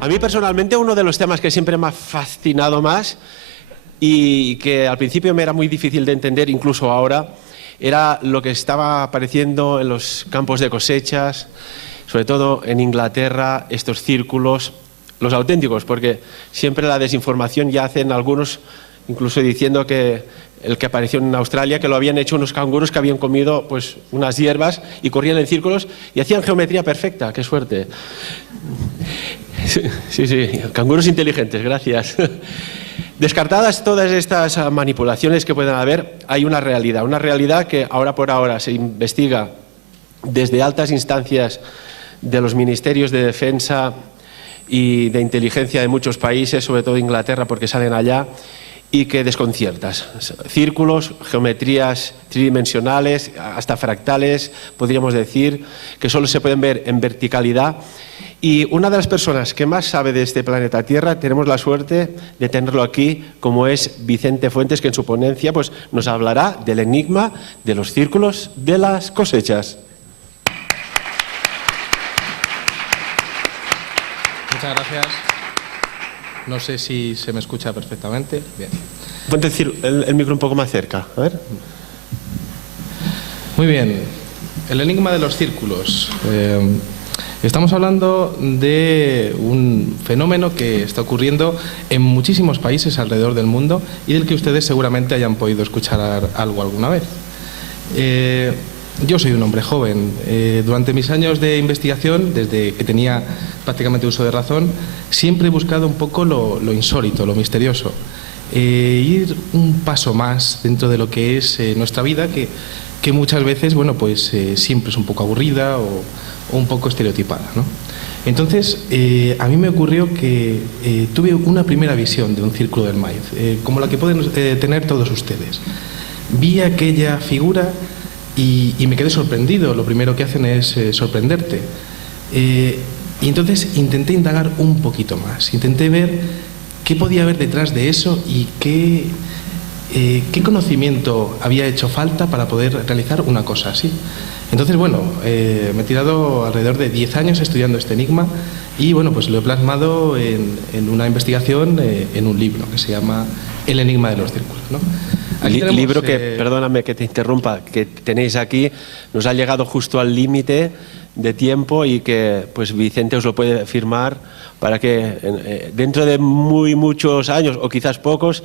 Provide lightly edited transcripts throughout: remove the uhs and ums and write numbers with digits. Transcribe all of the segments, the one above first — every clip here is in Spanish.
A mí personalmente uno de los temas que siempre me ha fascinado más y que al principio me era muy difícil de entender, incluso ahora, era lo que estaba apareciendo en los campos de cosechas, sobre todo en Inglaterra, estos círculos, los auténticos, porque siempre la desinformación ya hacen algunos, incluso diciendo que el que apareció en Australia, que lo habían hecho unos canguros que habían comido pues unas hierbas y corrían en círculos y hacían geometría perfecta. ¡Qué suerte! Sí, canguros inteligentes, gracias. Descartadas todas estas manipulaciones que puedan haber, hay una realidad que ahora por ahora se investiga desde altas instancias de los ministerios de defensa y de inteligencia de muchos países, sobre todo Inglaterra, porque salen allá, y que desconciertas. Círculos, geometrías tridimensionales, hasta fractales, podríamos decir, que solo se pueden ver en verticalidad. Y una de las personas que más sabe de este planeta Tierra, tenemos la suerte de tenerlo aquí, como es Vicente Fuentes, que en su ponencia pues, nos hablará del enigma de los círculos de las cosechas. Muchas gracias. No sé si se me escucha perfectamente. Bien. Ponte el micro un poco más cerca, a ver. Muy bien. El enigma de los círculos. Estamos hablando de un fenómeno que está ocurriendo en muchísimos países alrededor del mundo y del que ustedes seguramente hayan podido escuchar algo alguna vez. Yo soy un hombre joven. Durante mis años de investigación, desde que tenía prácticamente uso de razón, siempre he buscado un poco lo insólito, lo misterioso. Ir un paso más dentro de lo que es nuestra vida, que muchas veces, bueno, pues siempre es un poco aburrida o un poco estereotipada, ¿no? Entonces, a mí me ocurrió que tuve una primera visión de un círculo del maíz, como la que pueden tener todos ustedes. Vi aquella figura y me quedé sorprendido. Lo primero que hacen es sorprenderte. Y entonces intenté indagar un poquito más. Intenté ver qué podía haber detrás de eso y qué conocimiento había hecho falta para poder realizar una cosa así. Entonces, bueno, me he tirado alrededor de 10 años estudiando este enigma y, bueno, pues lo he plasmado en una investigación, en un libro que se llama El enigma de los círculos, ¿no? El libro que, perdóname que te interrumpa, que tenéis aquí, nos ha llegado justo al límite de tiempo y que pues Vicente os lo puede firmar para que dentro de muchos años, o quizás pocos,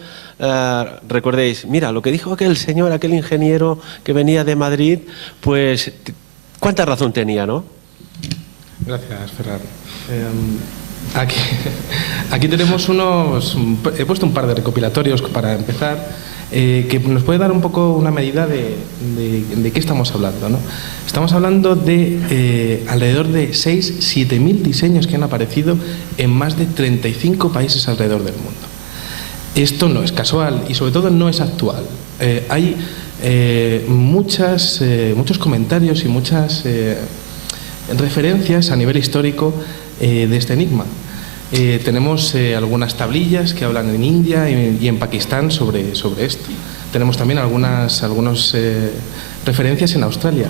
recordéis, mira, lo que dijo aquel señor, aquel ingeniero que venía de Madrid, pues cuánta razón tenía, ¿no? Gracias, Ferran. Aquí tenemos he puesto un par de recopilatorios para empezar, que nos puede dar un poco una medida de qué estamos hablando, ¿no? Estamos hablando de alrededor de 6.000–7.000 diseños que han aparecido en más de 35 países alrededor del mundo. Esto no es casual y sobre todo no es actual. Hay muchos comentarios y muchas referencias a nivel histórico de este enigma. Tenemos algunas tablillas que hablan en India y en Pakistán sobre esto. Tenemos también algunas referencias en Australia.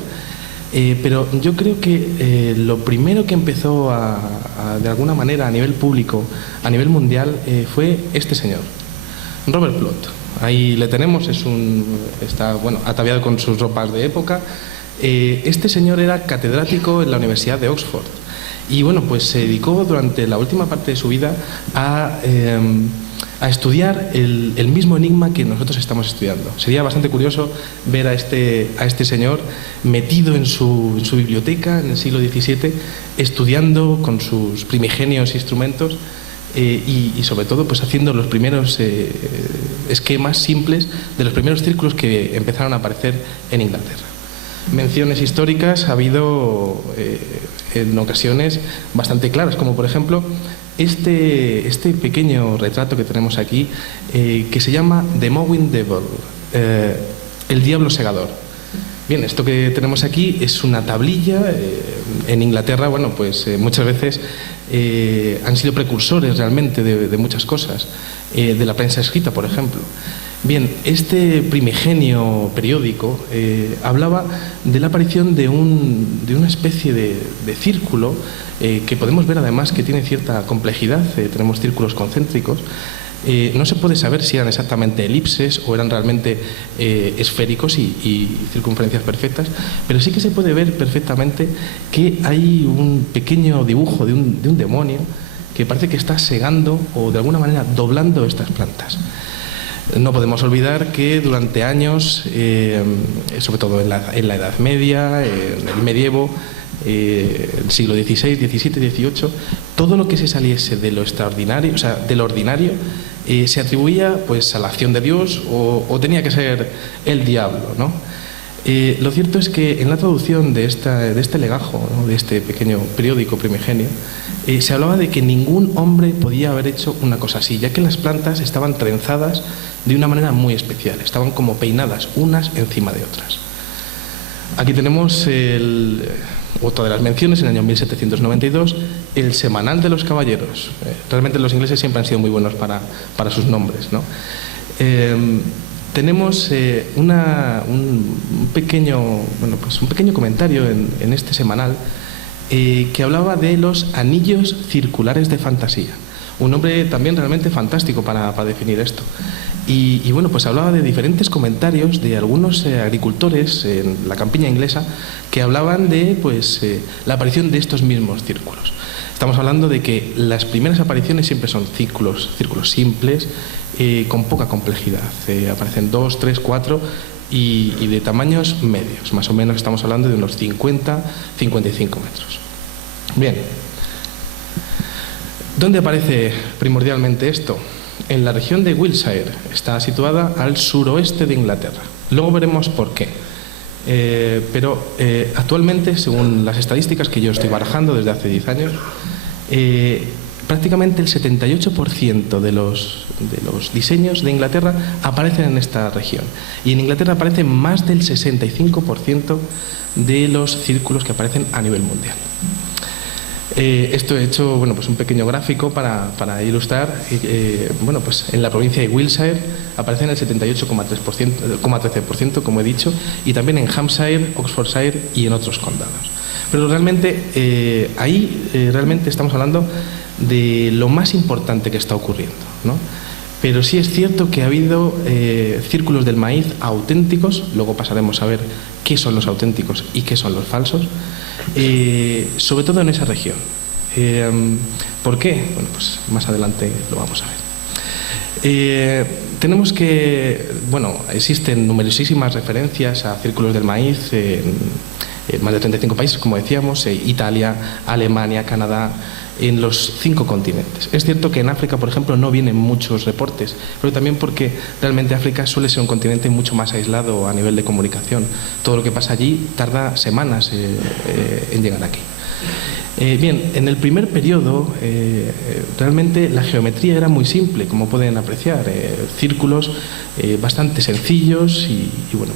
Pero yo creo que lo primero que empezó de alguna manera a nivel público, a nivel mundial, fue este señor, Robert Plot. Ahí le tenemos, está bueno, ataviado con sus ropas de época. Este señor era catedrático en la Universidad de Oxford. Y bueno, pues se dedicó durante la última parte de su vida a estudiar el mismo enigma que nosotros estamos estudiando. Sería bastante curioso ver a este señor metido en su biblioteca en el siglo XVII, estudiando con sus primigenios instrumentos y sobre todo pues haciendo los primeros esquemas simples de los primeros círculos que empezaron a aparecer en Inglaterra. Menciones históricas ha habido en ocasiones bastante claras, como por ejemplo este pequeño retrato que tenemos aquí, que se llama The Mowing Devil, el diablo segador. Bien, esto que tenemos aquí es una tablilla. En Inglaterra, bueno, pues muchas veces han sido precursores realmente de muchas cosas, de la prensa escrita, por ejemplo. Bien, este primigenio periódico hablaba de la aparición de una especie de círculo que podemos ver además que tiene cierta complejidad. Tenemos círculos concéntricos. No se puede saber si eran exactamente elipses o eran realmente esféricos y circunferencias perfectas, pero sí que se puede ver perfectamente que hay un pequeño dibujo de un demonio que parece que está segando o de alguna manera doblando estas plantas. No podemos olvidar que durante años, sobre todo en la Edad Media, en el medievo, el siglo XVI, XVII, XVIII, todo lo que se saliese de lo extraordinario, o sea, de lo ordinario, se atribuía pues a la acción de Dios o tenía que ser el diablo, ¿no? Lo cierto es que en la traducción de este legajo, ¿no?, de este pequeño periódico primigenio, se hablaba de que ningún hombre podía haber hecho una cosa así, ya que las plantas estaban trenzadas de una manera muy especial, estaban como peinadas unas encima de otras. Aquí tenemos otra de las menciones, en el año 1792, el Semanal de los Caballeros. Realmente los ingleses siempre han sido muy buenos para sus nombres, ¿no? Tenemos un pequeño comentario en este semanal que hablaba de los anillos circulares de fantasía. Un nombre también realmente fantástico para definir esto. Y bueno, pues hablaba de diferentes comentarios de algunos agricultores en la campiña inglesa que hablaban de la aparición de estos mismos círculos. Estamos hablando de que las primeras apariciones siempre son círculos simples, con poca complejidad. Aparecen 2, 3, 4 y de tamaños medios. Más o menos estamos hablando de unos 50, 55 metros. Bien. ¿Dónde aparece primordialmente esto? En la región de Wiltshire. Está situada al suroeste de Inglaterra. Luego veremos por qué. Pero actualmente, según las estadísticas que yo estoy barajando desde hace 10 años, prácticamente el 78% de los diseños de Inglaterra aparecen en esta región. Y en Inglaterra aparecen más del 65% de los círculos que aparecen a nivel mundial. Esto he hecho pues un pequeño gráfico para ilustrar. Pues en la provincia de Wiltshire aparecen el 78,13%, como he dicho, y también en Hampshire, Oxfordshire y en otros condados. Pero realmente ahí realmente estamos hablando de lo más importante que está ocurriendo, ¿no? Pero sí es cierto que ha habido círculos del maíz auténticos. Luego pasaremos a ver qué son los auténticos y qué son los falsos, sobre todo en esa región. ¿Por qué? Bueno, pues más adelante lo vamos a ver. Tenemos que, existen numerosísimas referencias a círculos del maíz en más de 35 países, como decíamos, Italia, Alemania, Canadá, en los 5 continentes. Es cierto que en África, por ejemplo, no vienen muchos reportes, pero también porque realmente África suele ser un continente mucho más aislado a nivel de comunicación. Todo lo que pasa allí tarda semanas en llegar aquí. Bien, en el primer periodo realmente la geometría era muy simple, como pueden apreciar, círculos bastante sencillos y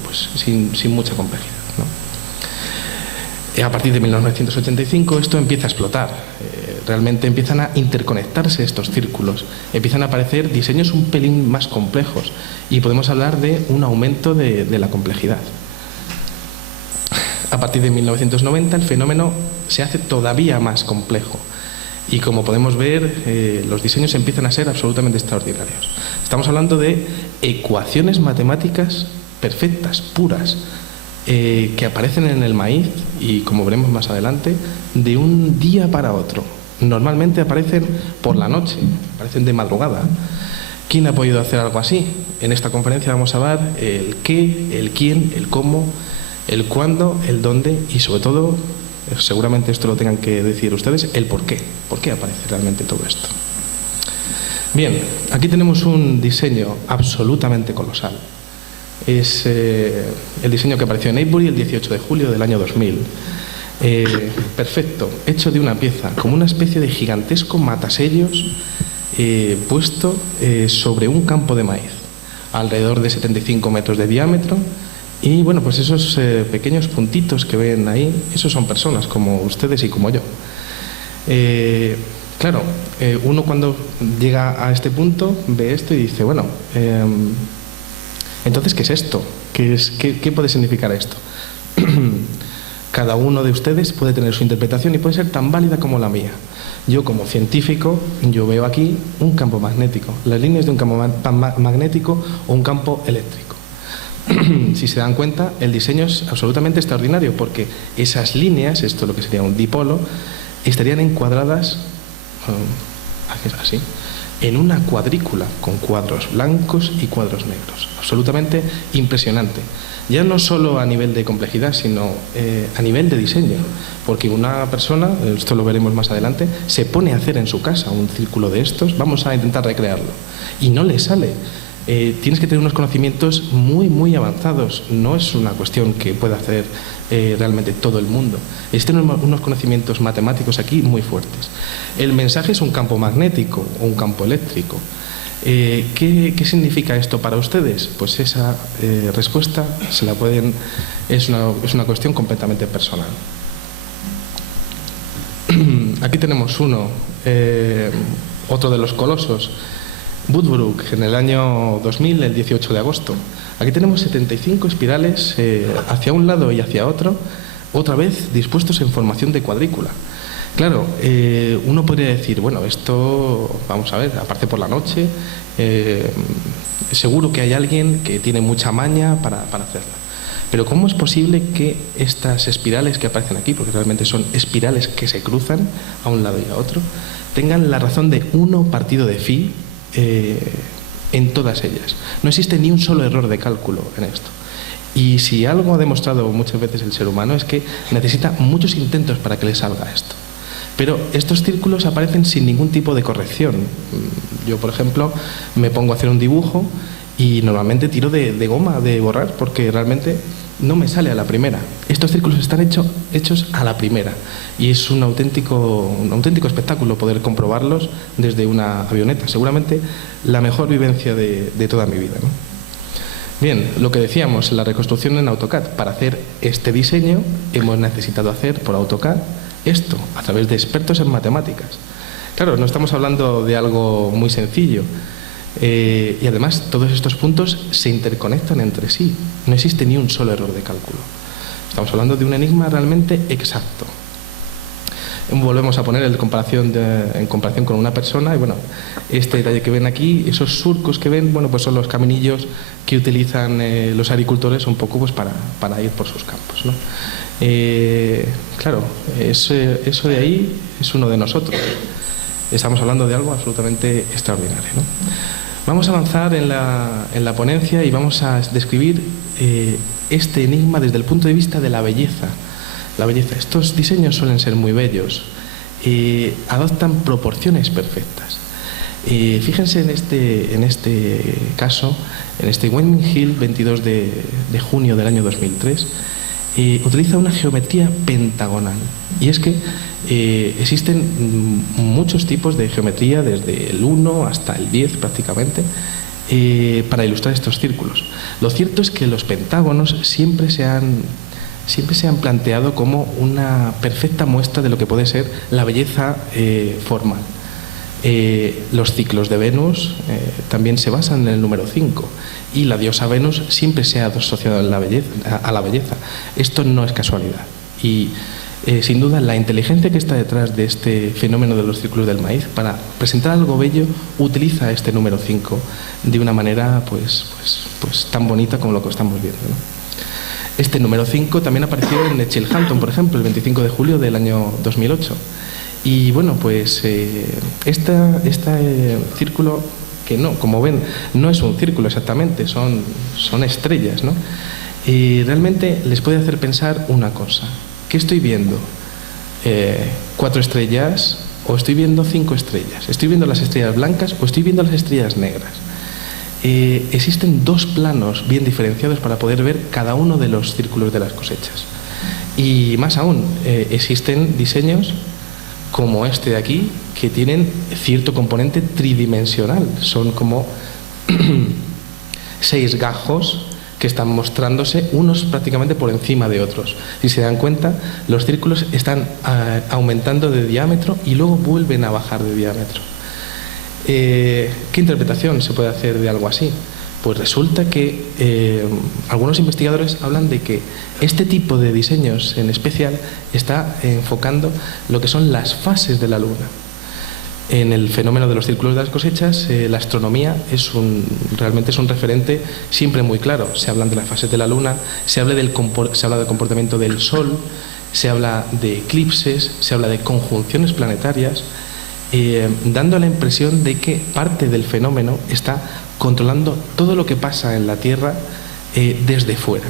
pues sin mucha complejidad, ¿no? A partir de 1985 esto empieza a explotar. Realmente empiezan a interconectarse estos círculos, empiezan a aparecer diseños un pelín más complejos y podemos hablar de un aumento de la complejidad. A partir de 1990 el fenómeno se hace todavía más complejo y, como podemos ver, los diseños empiezan a ser absolutamente extraordinarios. Estamos hablando de ecuaciones matemáticas perfectas, puras, que aparecen en el maíz y, como veremos más adelante, de un día para otro. Normalmente aparecen por la noche, aparecen de madrugada. ¿Quién ha podido hacer algo así? En esta conferencia vamos a ver el qué, el quién, el cómo, el cuándo, el dónde y, sobre todo, seguramente esto lo tengan que decir ustedes, el por qué. ¿Por qué aparece realmente todo esto? Bien, aquí tenemos un diseño absolutamente colosal. Es el diseño que apareció en Avebury el 18 de julio del año 2000. Perfecto, hecho de una pieza, como una especie de gigantesco matasellos puesto sobre un campo de maíz, alrededor de 75 metros de diámetro. Y bueno, pues esos pequeños puntitos que ven ahí, esos son personas como ustedes y como yo. Claro, uno cuando llega a este punto ve esto y dice, bueno, entonces, ¿qué es esto? ¿Qué puede significar esto? Cada uno de ustedes puede tener su interpretación y puede ser tan válida como la mía. Yo, como científico, yo veo aquí un campo magnético, las líneas de un campo magnético o un campo eléctrico. Si se dan cuenta, el diseño es absolutamente extraordinario porque esas líneas, esto es lo que sería un dipolo, estarían encuadradas así, en una cuadrícula con cuadros blancos y cuadros negros. Absolutamente impresionante. Ya no solo a nivel de complejidad, sino a nivel de diseño. Porque una persona, esto lo veremos más adelante, se pone a hacer en su casa un círculo de estos, vamos a intentar recrearlo, y no le sale. Tienes que tener unos conocimientos muy, muy avanzados. No es una cuestión que pueda hacer realmente todo el mundo. Es tener unos conocimientos matemáticos aquí muy fuertes. El mensaje es un campo magnético o un campo eléctrico. ¿Qué significa esto para ustedes? Pues esa respuesta se la pueden, es una cuestión completamente personal. Aquí tenemos otro de los colosos, Budbrook, en el año 2000, el 18 de agosto. Aquí tenemos 75 espirales hacia un lado y hacia otro, otra vez dispuestos en formación de cuadrícula. Claro, uno podría decir, bueno, esto, vamos a ver, aparte por la noche, seguro que hay alguien que tiene mucha maña para hacerlo. Pero ¿cómo es posible que estas espirales que aparecen aquí, porque realmente son espirales que se cruzan a un lado y a otro, tengan la razón de 1 partido de phi en todas ellas? No existe ni un solo error de cálculo en esto. Y si algo ha demostrado muchas veces el ser humano es que necesita muchos intentos para que le salga esto. Pero estos círculos aparecen sin ningún tipo de corrección. Yo, por ejemplo, me pongo a hacer un dibujo y normalmente tiro de goma de borrar porque realmente no me sale a la primera. Estos círculos están hechos a la primera y es un auténtico espectáculo poder comprobarlos desde una avioneta. Seguramente la mejor vivencia de toda mi vida, ¿no? Bien, lo que decíamos, la reconstrucción en AutoCAD. Para hacer este diseño hemos necesitado hacer por AutoCAD esto, a través de expertos en matemáticas. Claro, no estamos hablando de algo muy sencillo. Y además todos estos puntos se interconectan entre sí. No existe ni un solo error de cálculo. Estamos hablando de un enigma realmente exacto. Volvemos a poner en comparación con una persona y bueno, este detalle que ven aquí, esos surcos que ven, bueno, pues son los caminillos que utilizan los agricultores un poco pues para ir por sus campos, ¿no? Claro, eso de ahí es uno de nosotros. Estamos hablando de algo absolutamente extraordinario, ¿no? Vamos a avanzar en la ponencia y vamos a describir este enigma desde el punto de vista de la belleza. La belleza. Estos diseños suelen ser muy bellos, adoptan proporciones perfectas. Fíjense en este caso, en este Windmill Hill, 22 de junio del año 2003, utiliza una geometría pentagonal. Y es que existen muchos tipos de geometría, desde el 1 hasta el 10 prácticamente, para ilustrar estos círculos. Lo cierto es que los pentágonos siempre se han planteado como una perfecta muestra de lo que puede ser la belleza formal. Los ciclos de Venus también se basan en el número 5 y la diosa Venus siempre se ha asociado a la belleza. Esto no es casualidad y sin duda la inteligencia que está detrás de este fenómeno de los círculos del maíz para presentar algo bello utiliza este número 5 de una manera pues tan bonita como lo que estamos viendo, ¿no? Este número 5 también apareció en Chilhampton, por ejemplo, el 25 de julio del año 2008. Y bueno, pues este círculo, que no, como ven, no es un círculo exactamente, son estrellas, ¿no? Y realmente les puede hacer pensar una cosa. ¿Qué estoy viendo? 4 estrellas o estoy viendo 5 estrellas, estoy viendo las estrellas blancas o estoy viendo las estrellas negras. Existen 2 planos bien diferenciados para poder ver cada uno de los círculos de las cosechas. Y más aún, existen diseños como este de aquí que tienen cierto componente tridimensional. Son como 6 gajos que están mostrándose unos prácticamente por encima de otros. Si se dan cuenta, los círculos están aumentando de diámetro y luego vuelven a bajar de diámetro. ¿Qué interpretación se puede hacer de algo así? Pues resulta que algunos investigadores hablan de que este tipo de diseños en especial está enfocando lo que son las fases de la Luna. En el fenómeno de los círculos de las cosechas, la astronomía realmente es un referente siempre muy claro. Se hablan de las fases de la Luna, se habla del comportamiento del Sol, se habla de eclipses, se habla de conjunciones planetarias, dando la impresión de que parte del fenómeno está controlando todo lo que pasa en la Tierra desde fuera.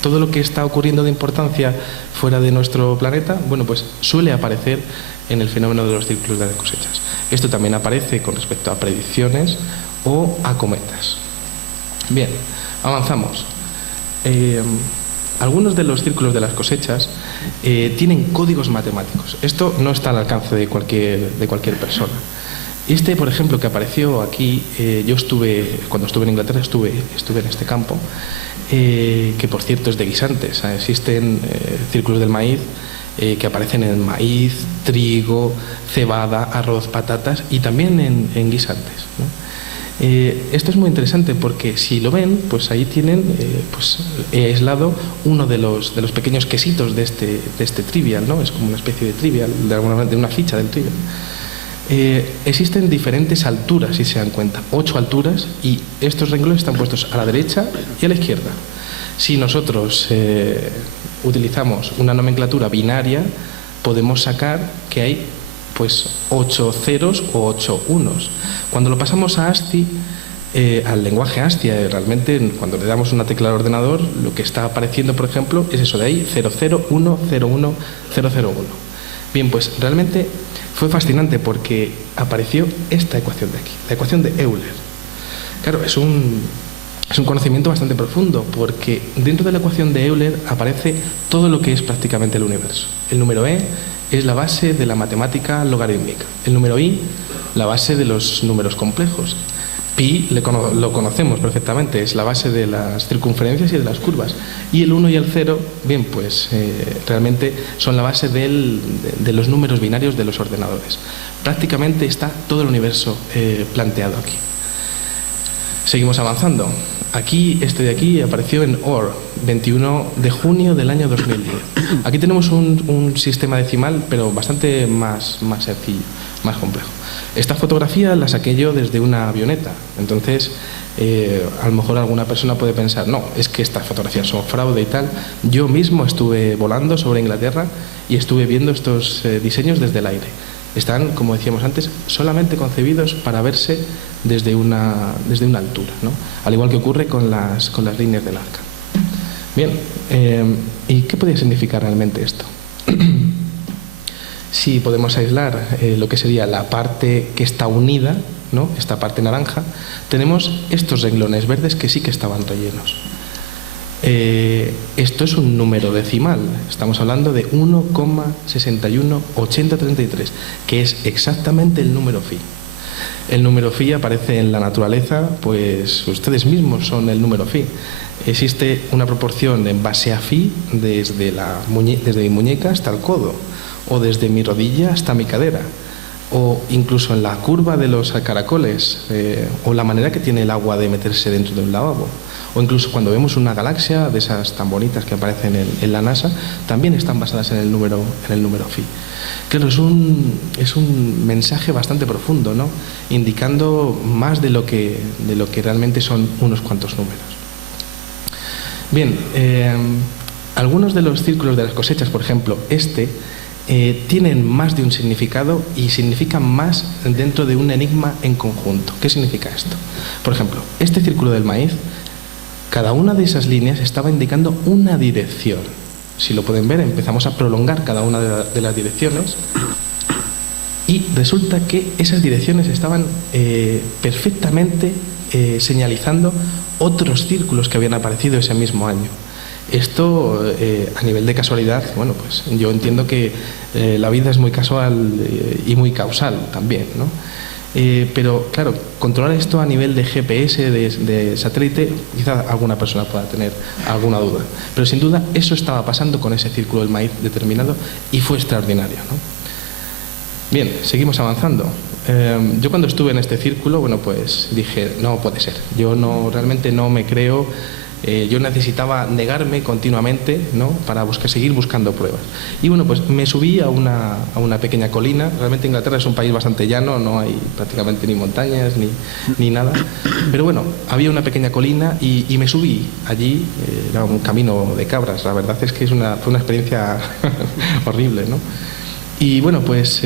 Todo lo que está ocurriendo de importancia fuera de nuestro planeta, bueno, pues suele aparecer en el fenómeno de los círculos de las cosechas. Esto también aparece con respecto a predicciones o a cometas. Bien, avanzamos. Algunos de los círculos de las cosechas tienen códigos matemáticos. Esto no está al alcance de cualquier persona. Este, por ejemplo, que apareció aquí, cuando estuve en Inglaterra, estuve en este campo, que por cierto es de guisantes. Existen círculos del maíz que aparecen en maíz, trigo, cebada, arroz, patatas y también en guisantes, ¿no? Esto es muy interesante porque si lo ven, pues ahí tienen, he aislado uno de los pequeños quesitos de este trivial, ¿no? Es como una especie de trivial, de alguna manera, de una ficha del trivial. Existen diferentes alturas, si se dan cuenta, 8 alturas, y estos renglones están puestos a la derecha y a la izquierda. Si nosotros utilizamos una nomenclatura binaria, podemos sacar que hay pues 8 ceros o 8 unos. Cuando lo pasamos a ASCII, al lenguaje ASCII, realmente cuando le damos una tecla al ordenador, lo que está apareciendo, por ejemplo, es eso de ahí, 00101 001. Bien, pues realmente fue fascinante porque apareció esta ecuación de aquí, la ecuación de Euler. Claro, es un conocimiento bastante profundo porque dentro de la ecuación de Euler aparece todo lo que es prácticamente el universo. El número E es la base de la matemática logarítmica. El número I, la base de los números complejos. Pi lo conocemos perfectamente, es la base de las circunferencias y de las curvas. Y el 1 y el 0, bien, pues realmente son la base de los números binarios de los ordenadores. Prácticamente está todo el universo planteado aquí. Seguimos avanzando. Aquí, este de aquí apareció en OR, 21 de junio del año 2010. Aquí tenemos un sistema decimal, pero bastante más sencillo, más complejo. Esta fotografía la saqué yo desde una avioneta, entonces a lo mejor alguna persona puede pensar, no, es que estas fotografías son fraude y tal. Yo mismo estuve volando sobre Inglaterra y estuve viendo estos diseños desde el aire. Están, como decíamos antes, solamente concebidos para verse desde una altura, ¿no? Al igual que ocurre con las líneas del arca. Bien, ¿y qué podría significar realmente esto? Si podemos aislar lo que sería la parte que está unida, ¿no? Esta parte naranja, tenemos estos renglones verdes que sí que estaban rellenos. Esto es un número decimal, estamos hablando de 1,618033, que es exactamente el número phi. El número phi aparece en la naturaleza, pues ustedes mismos son el número phi. Existe una proporción en base a phi desde mi muñeca hasta el codo, o desde mi rodilla hasta mi cadera, o incluso en la curva de los caracoles, o la manera que tiene el agua de meterse dentro de un lavabo, o incluso cuando vemos una galaxia de esas tan bonitas que aparecen en la NASA, también están basadas en el número phi. Claro, es un mensaje bastante profundo, ¿no? Indicando más de lo que realmente son unos cuantos números. Bien, algunos de los círculos de las cosechas, por ejemplo, tienen más de un significado y significan más dentro de un enigma en conjunto. ¿Qué significa esto? Por ejemplo, este círculo del maíz, cada una de esas líneas estaba indicando una dirección. Si lo pueden ver, empezamos a prolongar cada una de las direcciones Y resulta que esas direcciones estaban perfectamente señalizando otros círculos que habían aparecido ese mismo año. Esto, a nivel de casualidad, bueno, pues yo entiendo que la vida es muy casual y muy causal también, ¿no? Pero, claro, controlar esto a nivel de GPS, de satélite, quizá alguna persona pueda tener alguna duda. Pero sin duda eso estaba pasando con ese círculo del maíz determinado y fue extraordinario, ¿no? Bien, seguimos avanzando. Yo cuando estuve en este círculo, bueno, pues dije, no puede ser. Yo realmente no me creo. Yo necesitaba negarme continuamente, ¿no?, para seguir buscando pruebas. Y bueno, pues me subí a una pequeña colina. Realmente Inglaterra es un país bastante llano, no hay prácticamente ni montañas ni nada. Pero bueno, había una pequeña colina y me subí allí. Era un camino de cabras. La verdad es que fue una experiencia horrible, ¿no? Y bueno, pues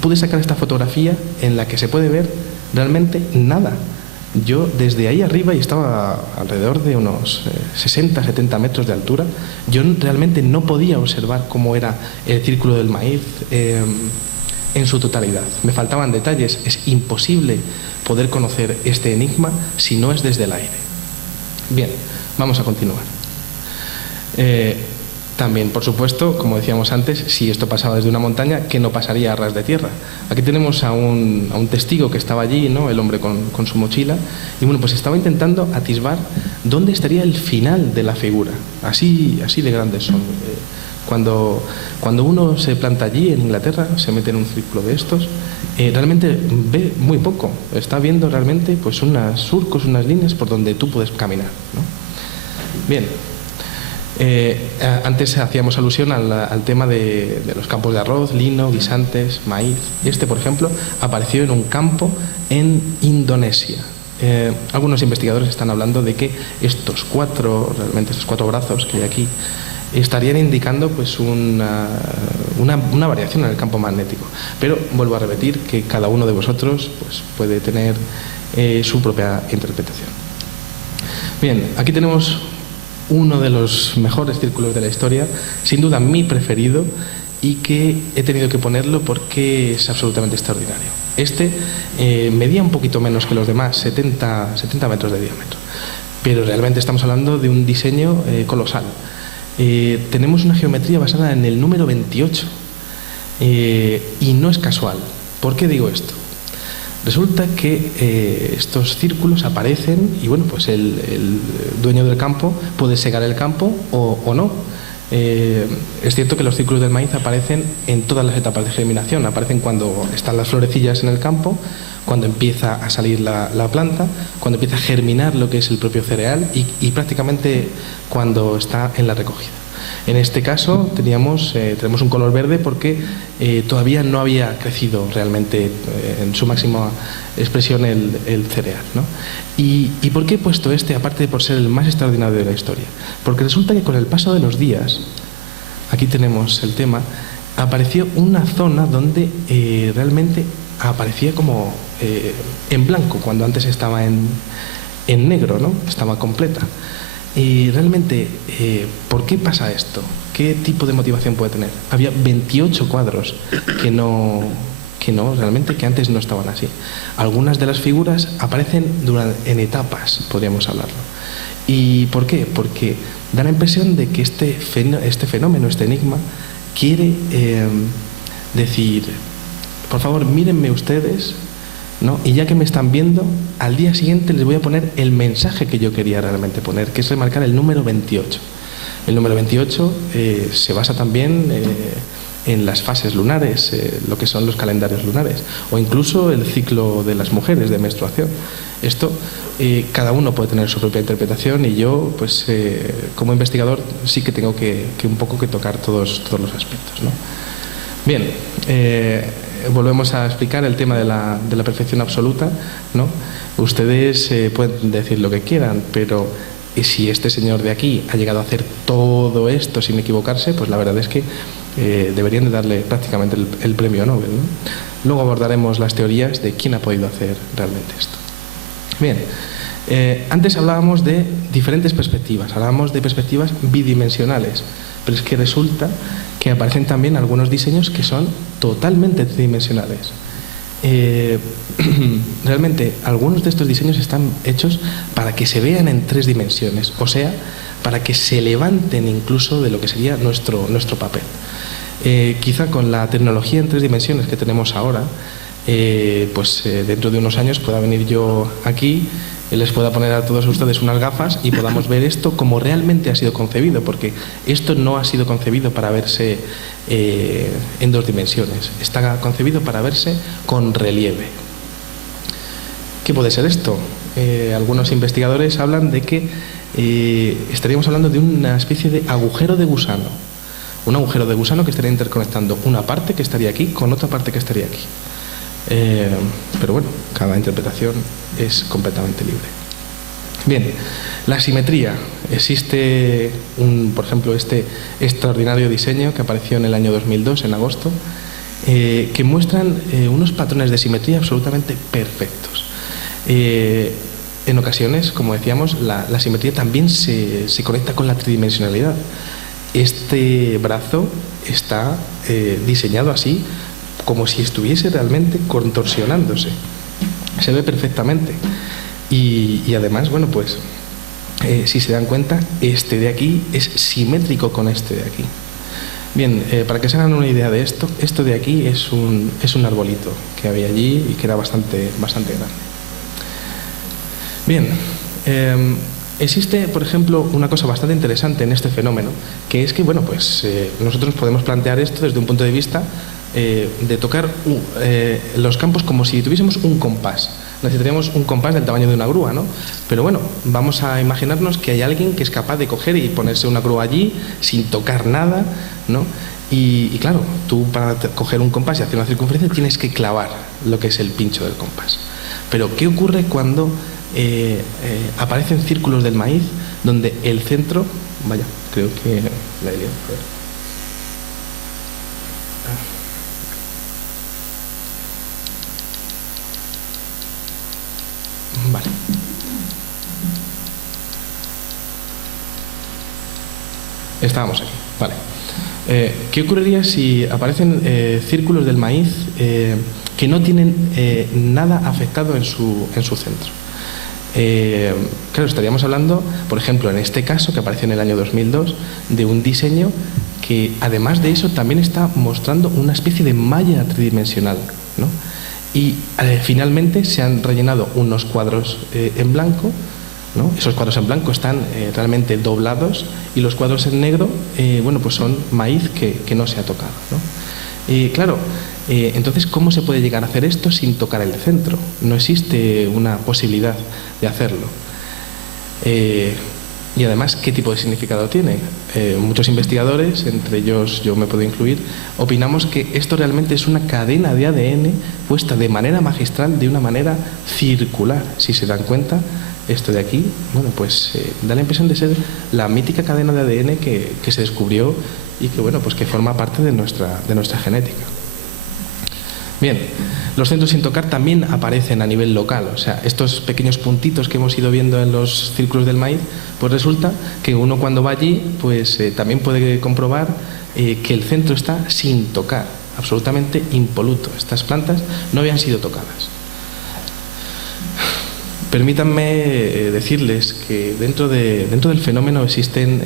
pude sacar esta fotografía en la que se puede ver realmente nada. Yo desde ahí arriba, y estaba alrededor de unos 60-70 metros de altura, yo realmente no podía observar cómo era el círculo del maíz en su totalidad. Me faltaban detalles. Es imposible poder conocer este enigma si no es desde el aire. Bien, vamos a continuar. También, por supuesto, como decíamos antes, si esto pasaba desde una montaña, ¿qué no pasaría a ras de tierra? Aquí tenemos a un testigo que estaba allí, ¿no?, el hombre con su mochila, y bueno, pues estaba intentando atisbar dónde estaría el final de la figura. Así de grandes son. Cuando uno se planta allí en Inglaterra, se mete en un círculo de estos, realmente ve muy poco. Está viendo realmente pues unos surcos, unas líneas por donde tú puedes caminar, ¿no? Bien. Antes hacíamos alusión al tema de los campos de arroz, lino, guisantes, maíz. Este, por ejemplo, apareció en un campo en Indonesia. Algunos investigadores están hablando de que estos cuatro brazos que hay aquí estarían indicando pues una variación en el campo magnético. Pero vuelvo a repetir que cada uno de vosotros pues puede tener su propia interpretación. Bien, aquí tenemos uno de los mejores círculos de la historia, sin duda mi preferido, y que he tenido que ponerlo porque es absolutamente extraordinario. Este medía un poquito menos que los demás, 70 metros de diámetro, pero realmente estamos hablando de un diseño colosal. Tenemos una geometría basada en el número 28 y no es casual. ¿Por qué digo esto? Resulta que estos círculos aparecen y bueno, pues el dueño del campo puede segar el campo o no. Es cierto que los círculos del maíz aparecen en todas las etapas de germinación. Aparecen cuando están las florecillas en el campo, cuando empieza a salir la planta, cuando empieza a germinar lo que es el propio cereal y prácticamente cuando está en la recogida. En este caso tenemos un color verde porque todavía no había crecido realmente en su máxima expresión el cereal, ¿no? ¿Y por qué he puesto este, aparte de por ser el más extraordinario de la historia? Porque resulta que con el paso de los días, aquí tenemos el tema, apareció una zona donde realmente aparecía como en blanco, cuando antes estaba en negro, ¿no? Estaba completa. Y realmente, ¿por qué pasa esto? ¿Qué tipo de motivación puede tener? Había 28 cuadros que realmente que antes no estaban así. Algunas de las figuras aparecen en etapas, podríamos hablarlo. ¿Y por qué? Porque da la impresión de que este fenómeno, este enigma, quiere decir, por favor, mírenme ustedes, ¿no? Y ya que me están viendo, al día siguiente les voy a poner el mensaje que yo quería realmente poner, que es remarcar el número 28. El número 28 se basa también en las fases lunares, lo que son los calendarios lunares, o incluso el ciclo de las mujeres de menstruación. Esto, cada uno puede tener su propia interpretación y yo, pues, como investigador, sí que tengo que un poco que tocar todos los aspectos, ¿no? Bien, volvemos a explicar el tema de la perfección absoluta, ¿no? Ustedes pueden decir lo que quieran, pero si este señor de aquí ha llegado a hacer todo esto sin equivocarse, pues la verdad es que deberían de darle prácticamente el premio Nobel, ¿no? Luego abordaremos las teorías de quién ha podido hacer realmente esto. Bien, Antes hablábamos de diferentes perspectivas, hablábamos de perspectivas bidimensionales, pero es que resulta que aparecen también algunos diseños que son totalmente tridimensionales. Realmente algunos de estos diseños están hechos para que se vean en 3 dimensiones, o sea, para que se levanten incluso de lo que sería nuestro papel. Quizá con la tecnología en 3 dimensiones que tenemos ahora, dentro de unos años pueda venir yo aquí y les pueda poner a todos ustedes unas gafas y podamos ver esto como realmente ha sido concebido, porque esto no ha sido concebido para verse en 2 dimensiones, está concebido para verse con relieve. ¿Qué puede ser esto? Algunos investigadores hablan de que estaríamos hablando de una especie de agujero de gusano, un agujero de gusano que estaría interconectando una parte que estaría aquí con otra parte que estaría aquí. Pero bueno, cada interpretación es completamente libre. Bien, la simetría. Existe, por ejemplo, este extraordinario diseño que apareció en el año 2002, en agosto, que muestran unos patrones de simetría absolutamente perfectos. En ocasiones, como decíamos, la simetría también se conecta con la tridimensionalidad. Este brazo está diseñado así, como si estuviese realmente contorsionándose. Se ve perfectamente. Y además, bueno, pues, si se dan cuenta, este de aquí es simétrico con este de aquí. Bien, para que se hagan una idea de esto de aquí es un arbolito que había allí y que era bastante grande. Bien, existe, por ejemplo, una cosa bastante interesante en este fenómeno, que es que, bueno, pues nosotros podemos plantear esto desde un punto de vista de tocar los campos como si tuviésemos un compás. Necesitaríamos un compás del tamaño de una grúa, ¿no? Pero bueno, vamos a imaginarnos que hay alguien que es capaz de coger y ponerse una grúa allí sin tocar nada, ¿no? Y claro, tú para coger un compás y hacer una circunferencia tienes que clavar lo que es el pincho del compás. Pero ¿qué ocurre cuando aparecen círculos del maíz donde el centro... Vaya, creo que la he liado. Vale. Estábamos aquí. Vale. ¿Qué ocurriría si aparecen círculos del maíz que no tienen nada afectado en su centro? Claro, estaríamos hablando, por ejemplo, en este caso que apareció en el año 2002, de un diseño que además de eso también está mostrando una especie de malla tridimensional, ¿no? Y finalmente se han rellenado unos cuadros en blanco, ¿no? Esos cuadros en blanco están realmente doblados y los cuadros en negro, bueno, pues son maíz que no se ha tocado, ¿no? Claro, entonces, ¿cómo se puede llegar a hacer esto sin tocar el centro? No existe una posibilidad de hacerlo. Y además, ¿qué tipo de significado tiene? Muchos investigadores, entre ellos yo me puedo incluir, opinamos que esto realmente es una cadena de ADN puesta de manera magistral, de una manera circular. Si se dan cuenta, esto de aquí, bueno, pues da la impresión de ser la mítica cadena de ADN que se descubrió y que, bueno, pues que forma parte de nuestra genética. Bien, los centros sin tocar también aparecen a nivel local, o sea, estos pequeños puntitos que hemos ido viendo en los círculos del maíz, pues resulta que uno cuando va allí, pues también puede comprobar que el centro está sin tocar, absolutamente impoluto. Estas plantas no habían sido tocadas. Permítanme decirles que dentro del fenómeno existen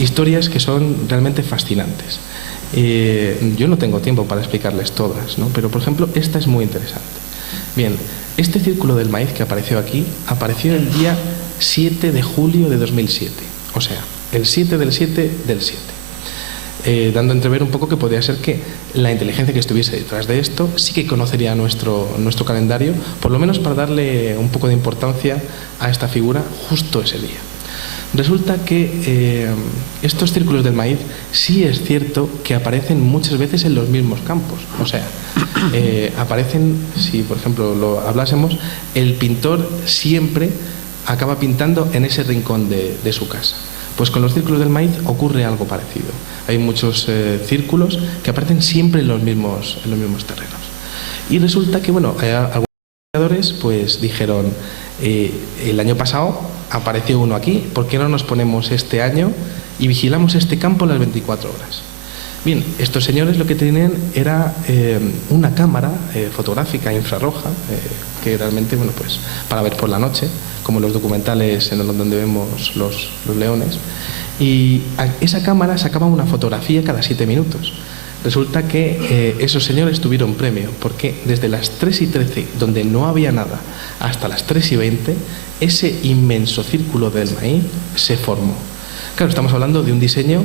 historias que son realmente fascinantes. Yo no tengo tiempo para explicarles todas, ¿no? Pero por ejemplo esta es muy interesante. Bien, este círculo del maíz que apareció aquí apareció el día 7 de julio de 2007, o sea, el 7 del 7 del 7, dando a entrever un poco que podría ser que la inteligencia que estuviese detrás de esto sí que conocería nuestro calendario, por lo menos para darle un poco de importancia a esta figura justo ese día. Resulta que estos círculos del maíz sí es cierto que aparecen muchas veces en los mismos campos. O sea, aparecen, si por ejemplo lo hablásemos, el pintor siempre acaba pintando en ese rincón de su casa. Pues con los círculos del maíz ocurre algo parecido. Hay muchos círculos que aparecen siempre en los mismos terrenos. Y resulta que, bueno, algunos investigadores pues dijeron, El año pasado apareció uno aquí, ¿por qué no nos ponemos este año y vigilamos este campo las 24 horas? Bien, estos señores lo que tenían era una cámara fotográfica infrarroja, que realmente, bueno, pues para ver por la noche, como los documentales en donde vemos los leones, y esa cámara sacaba una fotografía cada 7 minutos. Resulta que esos señores tuvieron premio, porque desde las 3:13, donde no había nada, hasta las 3:20, ese inmenso círculo del maíz se formó. Claro, estamos hablando de un diseño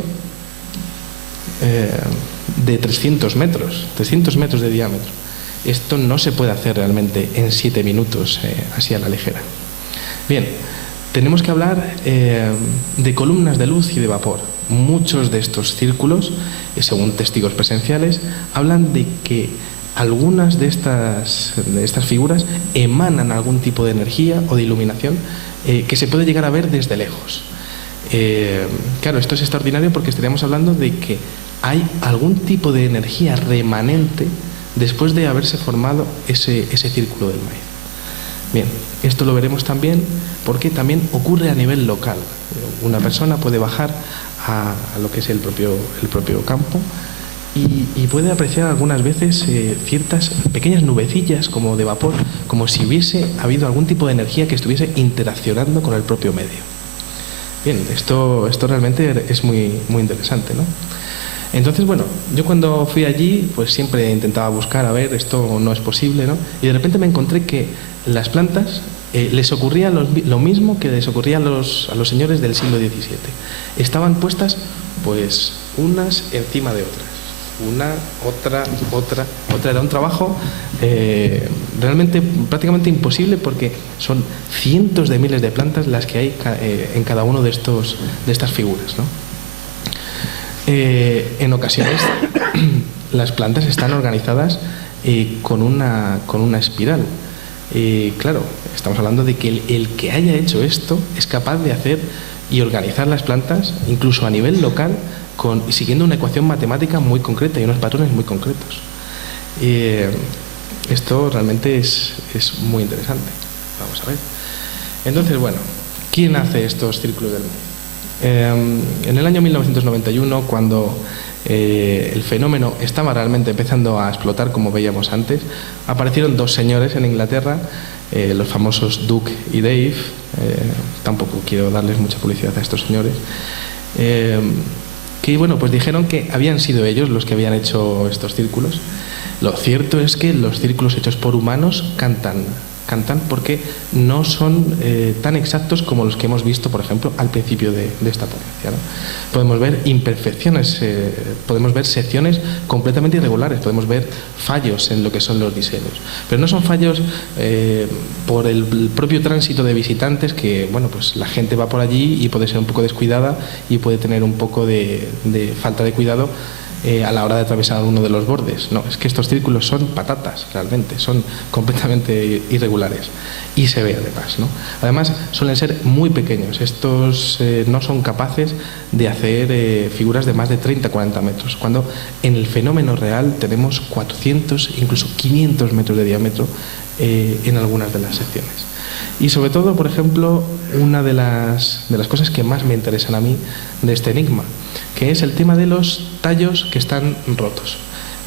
de 300 metros de diámetro. Esto no se puede hacer realmente en 7 minutos, así a la ligera. Bien, tenemos que hablar de columnas de luz y de vapor. Muchos de estos círculos, según testigos presenciales, hablan de que algunas de estas figuras emanan algún tipo de energía o de iluminación que se puede llegar a ver desde lejos. Claro, esto es extraordinario porque estaríamos hablando de que hay algún tipo de energía remanente después de haberse formado ese círculo del maíz. Bien, esto lo veremos también porque también ocurre a nivel local. Una persona puede bajar a lo que es el propio campo y puede apreciar algunas veces ciertas pequeñas nubecillas como de vapor, como si hubiese habido algún tipo de energía que estuviese interaccionando con el propio medio. Bien, esto realmente es muy, muy interesante, ¿no? Entonces, bueno, yo cuando fui allí, pues siempre intentaba buscar, a ver, esto no es posible, ¿no? Y de repente me encontré que las plantas les ocurría lo mismo que les ocurría a los señores del siglo XVII. Estaban puestas, pues, unas encima de otras. Una, otra. Era un trabajo realmente prácticamente imposible porque son cientos de miles de plantas las que hay en cada uno de estas figuras, ¿no? En ocasiones las plantas están organizadas con una espiral. Claro, estamos hablando de que el que haya hecho esto es capaz de hacer y organizar las plantas incluso a nivel local siguiendo una ecuación matemática muy concreta y unos patrones muy concretos. Esto realmente es muy interesante. Vamos a ver. Entonces, bueno, ¿quién hace estos círculos del maíz? En el año 1991, cuando el fenómeno estaba realmente empezando a explotar, como veíamos antes, aparecieron dos señores en Inglaterra, los famosos Duke y Dave. Tampoco quiero darles mucha publicidad a estos señores, que bueno, pues dijeron que habían sido ellos los que habían hecho estos círculos. Lo cierto es que los círculos hechos por humanos cantan porque no son tan exactos como los que hemos visto, por ejemplo, al principio de esta ponencia, ¿no? Podemos ver imperfecciones, podemos ver secciones completamente irregulares, podemos ver fallos en lo que son los diseños. Pero no son fallos por el propio tránsito de visitantes, que bueno, pues la gente va por allí y puede ser un poco descuidada y puede tener un poco de falta de cuidado a la hora de atravesar uno de los bordes. No, es que estos círculos son patatas, realmente, son completamente irregulares y se ve además, ¿no? Además, suelen ser muy pequeños. Estos no son capaces de hacer figuras de más de 30-40 metros, cuando en el fenómeno real tenemos 400, incluso 500 metros de diámetro en algunas de las secciones. Y sobre todo, por ejemplo, una de las cosas que más me interesan a mí de este enigma, que es el tema de los tallos que están rotos.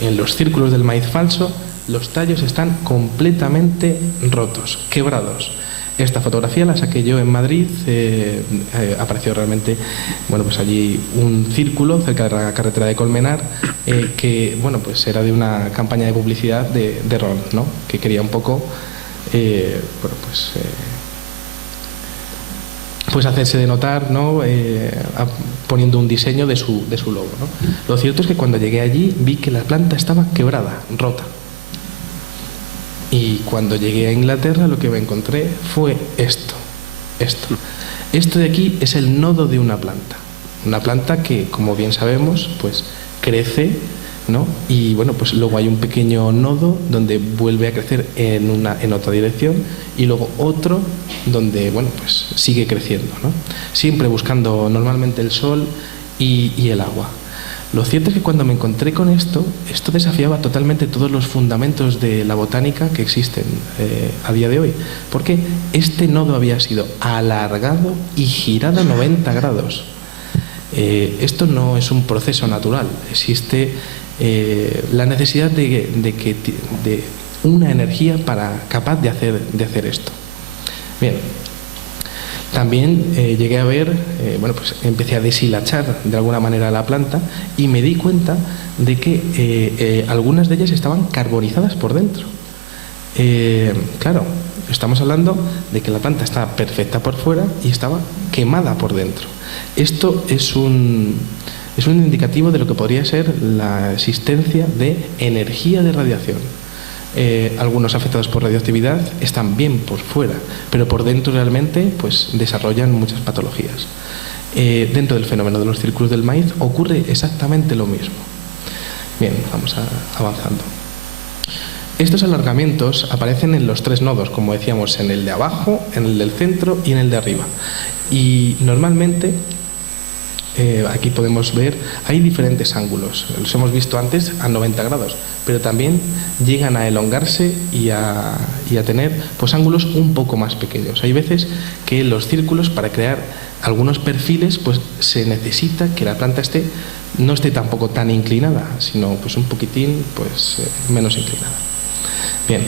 En los círculos del maíz falso, los tallos están completamente rotos, quebrados. Esta fotografía la saqué yo en Madrid, apareció realmente, bueno, pues allí un círculo cerca de la carretera de Colmenar, que, bueno, pues era de una campaña de publicidad de Ron, ¿no? Que quería un poco, bueno, pues hacerse de notar, ¿no? Poniendo un diseño de su logo, ¿no? Lo cierto es que cuando llegué allí vi que la planta estaba quebrada, rota. Y cuando llegué a Inglaterra lo que me encontré fue esto. Esto de aquí es el nodo de una planta. Una planta que, como bien sabemos, pues crece, ¿no? Y bueno, pues luego hay un pequeño nodo donde vuelve a crecer en otra dirección y luego otro donde, bueno, pues sigue creciendo, ¿no? Siempre buscando normalmente el sol y el agua. Lo cierto es que cuando me encontré con esto desafiaba totalmente todos los fundamentos de la botánica que existen a día de hoy, porque este nodo había sido alargado y girado 90 grados. Esto no es un proceso natural, existe la necesidad de una energía capaz de hacer esto. Bien, también llegué a ver, pues empecé a deshilachar de alguna manera la planta y me di cuenta de que algunas de ellas estaban carbonizadas por dentro. Claro, estamos hablando de que la planta estaba perfecta por fuera y estaba quemada por dentro. Esto es un indicativo de lo que podría ser la existencia de energía de radiación. Algunos afectados por radioactividad están bien por fuera, pero por dentro realmente pues desarrollan muchas patologías. Dentro del fenómeno de los círculos del maíz ocurre exactamente lo mismo. Bien, vamos avanzando. Estos alargamientos aparecen en los tres nodos, como decíamos, en el de abajo, en el del centro y en el de arriba. Y normalmente, aquí podemos ver, hay diferentes ángulos. Los hemos visto antes a 90 grados, pero también llegan a elongarse y a tener pues ángulos un poco más pequeños. Hay veces que los círculos, para crear algunos perfiles, pues se necesita que la planta no esté tampoco tan inclinada, sino pues un poquitín pues menos inclinada. Bien,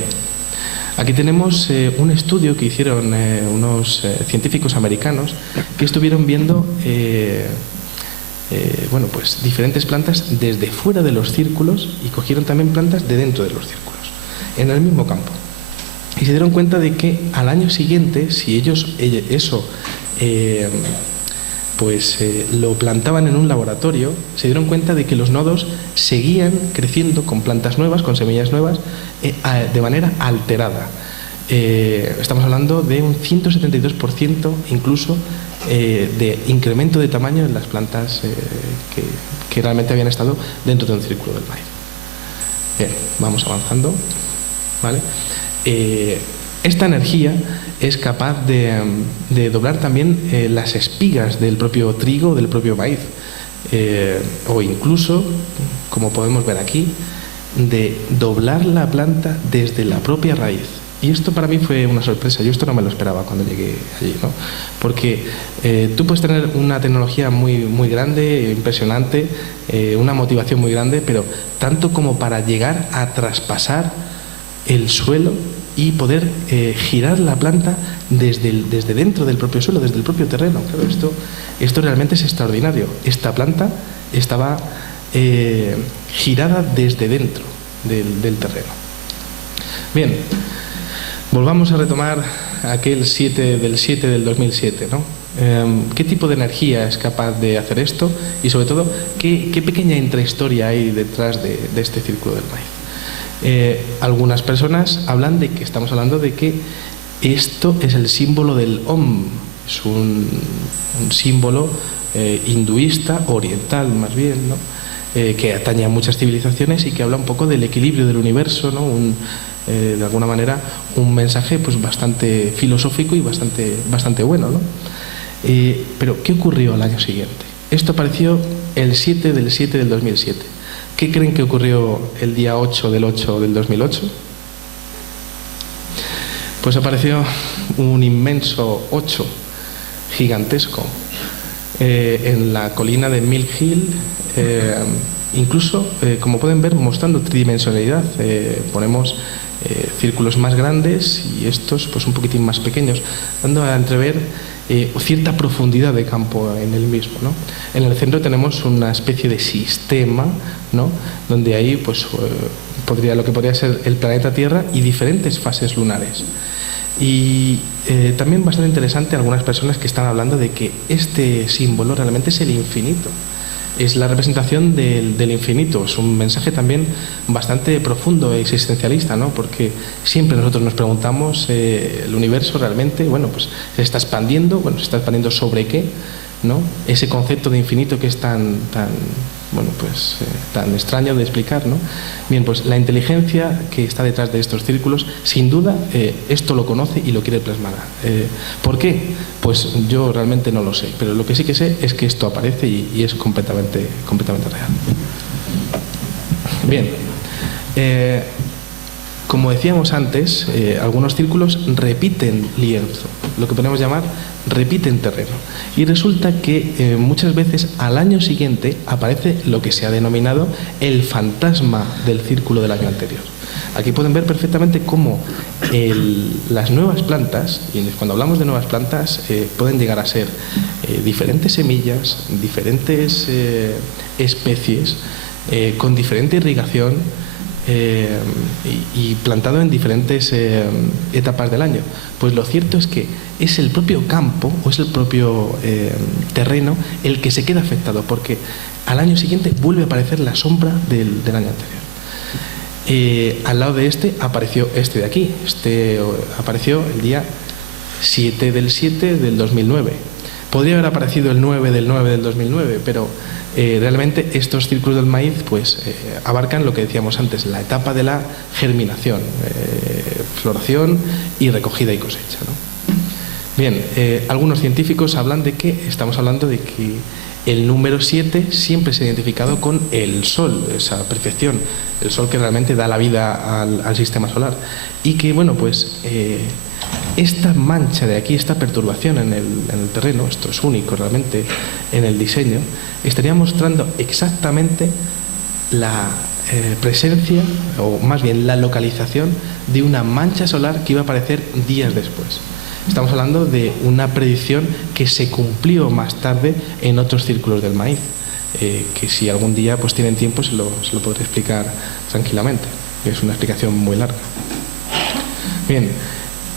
aquí tenemos un estudio que hicieron unos científicos americanos que estuvieron viendo pues diferentes plantas desde fuera de los círculos y cogieron también plantas de dentro de los círculos, en el mismo campo. Y se dieron cuenta de que al año siguiente, si ellos lo plantaban en un laboratorio, se dieron cuenta de que los nodos seguían creciendo con plantas nuevas, con semillas nuevas, de manera alterada. Estamos hablando de un 172% incluso de incremento de tamaño en las plantas que realmente habían estado dentro de un círculo del maíz. Bien, vamos avanzando. ¿Vale? Esta energía es capaz de doblar también las espigas del propio trigo, del propio maíz, o incluso, como podemos ver aquí, de doblar la planta desde la propia raíz. Y esto para mí fue una sorpresa, yo esto no me lo esperaba cuando llegué allí, ¿no? Porque tú puedes tener una tecnología muy, muy grande, impresionante, una motivación muy grande, pero tanto como para llegar a traspasar el suelo y poder girar la planta desde dentro del propio suelo, desde el propio terreno. Claro, esto realmente es extraordinario. Esta planta estaba girada desde dentro del terreno. Bien, volvamos a retomar aquel 7 del 2007, ¿no? ¿Qué tipo de energía es capaz de hacer esto? Y sobre todo, ¿qué pequeña intrahistoria hay detrás de este círculo del maíz? Algunas personas hablan de que estamos hablando de que esto es el símbolo del Om, es un símbolo hinduista, oriental más bien, ¿no? Que atañe a muchas civilizaciones y que habla un poco del equilibrio del universo, ¿no? De alguna manera un mensaje pues bastante filosófico y bastante bueno, ¿no? Pero ¿qué ocurrió al año siguiente? Esto apareció el 7 del 2007. ¿Qué creen que ocurrió el día 8 del 2008? Pues apareció un inmenso 8 gigantesco en la colina de Mill Hill, incluso, como pueden ver, mostrando tridimensionalidad. Ponemos círculos más grandes y estos pues un poquitín más pequeños, dando a entrever cierta profundidad de campo en el mismo, ¿no? En el centro tenemos una especie de sistema, ¿no? Donde ahí pues lo que podría ser el planeta Tierra y diferentes fases lunares. Y también bastante interesante algunas personas que están hablando de que este símbolo realmente es el infinito. Es la representación del infinito. Es un mensaje también bastante profundo e existencialista, ¿no? Porque siempre nosotros nos preguntamos, el universo realmente, pues se está expandiendo, ¿se está expandiendo sobre qué? ¿No? Ese concepto de infinito que es tan bueno, pues tan extraño de explicar, ¿no? Bien, pues la inteligencia que está detrás de estos círculos, sin duda, esto lo conoce y lo quiere plasmar. ¿Por qué? Pues yo realmente no lo sé, pero lo que sí que sé es que esto aparece y es completamente real. Bien, como decíamos antes, algunos círculos repiten lienzo, lo que podemos llamar repiten terreno. Y resulta que muchas veces al año siguiente aparece lo que se ha denominado el fantasma del círculo del año anterior. Aquí pueden ver perfectamente cómo las nuevas plantas, y cuando hablamos de nuevas plantas, pueden llegar a ser diferentes semillas, diferentes especies, con diferente irrigación, y plantado en diferentes etapas del año. Pues lo cierto es que es el propio campo o es el propio terreno el que se queda afectado, porque al año siguiente vuelve a aparecer la sombra del año anterior. Al lado de este apareció este de aquí. Este apareció el día 7 del 7 del 2009. Podría haber aparecido el 9 del 9 del 2009, pero realmente estos círculos del maíz pues abarcan lo que decíamos antes, la etapa de la germinación, floración y recogida y cosecha, ¿no? Bien, algunos científicos hablan de que estamos hablando de que el número 7 siempre se ha identificado con el Sol, esa perfección, el Sol que realmente da la vida al sistema solar, y que bueno, pues esta mancha de aquí, esta perturbación en el terreno, esto es único realmente en el diseño, estaría mostrando exactamente la presencia, o más bien la localización de una mancha solar que iba a aparecer días después. Estamos hablando de una predicción que se cumplió más tarde en otros círculos del maíz, que si algún día pues tienen tiempo se lo podré explicar tranquilamente. Es una explicación muy larga. Bien,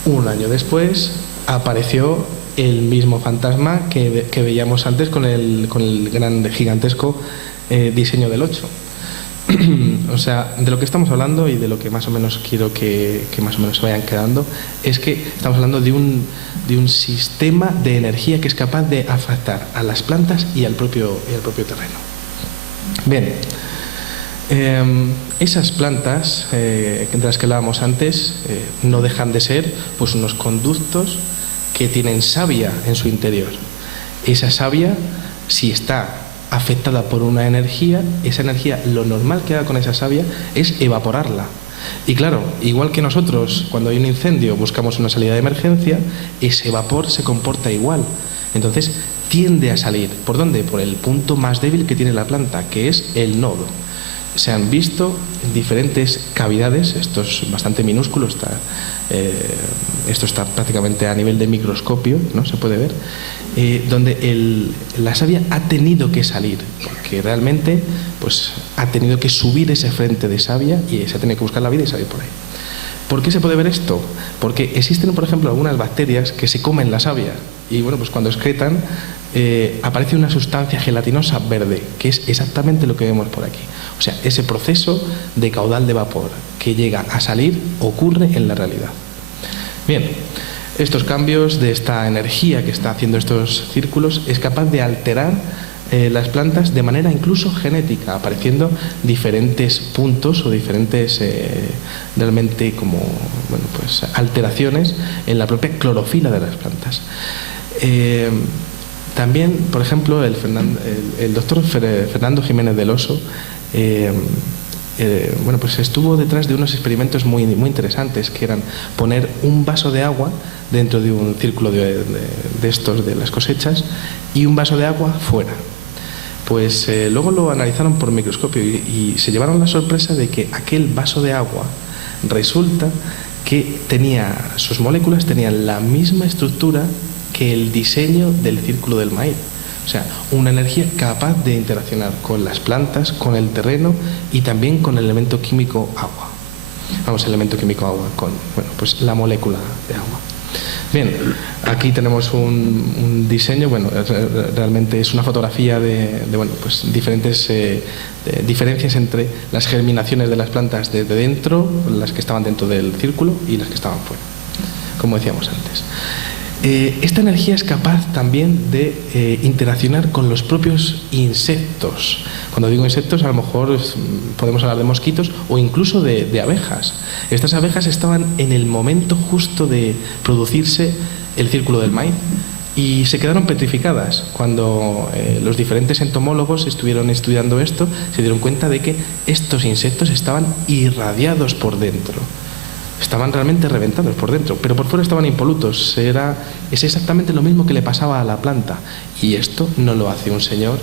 un año después apareció el mismo fantasma que veíamos antes con el gran gigantesco diseño del 8. O sea, de lo que estamos hablando y de lo que más o menos quiero que más o menos se vayan quedando es que estamos hablando de un sistema de energía que es capaz de afectar a las plantas y al propio terreno. Bien, esas plantas de las que hablábamos antes no dejan de ser pues unos conductos que tienen savia en su interior. Esa savia, si está afectada por una energía, esa energía, lo normal que haga con esa savia es evaporarla. Y claro, igual que nosotros cuando hay un incendio buscamos una salida de emergencia, ese vapor se comporta igual. Entonces tiende a salir. ¿Por dónde? Por el punto más débil que tiene la planta, que es el nodo. Se han visto diferentes cavidades, esto es bastante minúsculo, esto está prácticamente a nivel de microscopio, ¿no? Se puede ver, donde la savia ha tenido que salir, porque realmente pues, ha tenido que subir ese frente de savia y se ha tenido que buscar la vida y salir por ahí. ¿Por qué se puede ver esto? Porque existen, por ejemplo, algunas bacterias que se comen la savia y bueno, pues cuando excretan aparece una sustancia gelatinosa verde, que es exactamente lo que vemos por aquí. O sea, ese proceso de caudal de vapor que llega a salir ocurre en la realidad. Bien, estos cambios de esta energía que está haciendo estos círculos es capaz de alterar las plantas de manera incluso genética, apareciendo diferentes puntos o diferentes realmente como bueno, pues, alteraciones en la propia clorofila de las plantas. También, por ejemplo, el doctor Fernando Jiménez del Oso bueno, pues estuvo detrás de unos experimentos muy interesantes, que eran poner un vaso de agua dentro de un círculo de estos de las cosechas y un vaso de agua fuera. Pues luego lo analizaron por microscopio y se llevaron la sorpresa de que aquel vaso de agua resulta que sus moléculas tenían la misma estructura que el diseño del círculo del maíz. O sea, una energía capaz de interaccionar con las plantas, con el terreno y también con el elemento químico agua. Vamos, el elemento químico agua, con bueno, pues la molécula de agua. Bien, aquí tenemos un diseño, bueno, realmente es una fotografía de bueno, pues diferentes diferencias entre las germinaciones de las plantas desde dentro, las que estaban dentro del círculo y las que estaban fuera, como decíamos antes. Esta energía es capaz también de interaccionar con los propios insectos. Cuando digo insectos, a lo mejor podemos hablar de mosquitos o incluso de abejas. Estas abejas estaban en el momento justo de producirse el círculo del maíz y se quedaron petrificadas. Cuando los diferentes entomólogos estuvieron estudiando esto, se dieron cuenta de que estos insectos estaban irradiados por dentro. Estaban realmente reventados por dentro, pero por fuera estaban impolutos. Es exactamente lo mismo que le pasaba a la planta. Y esto no lo hace un señor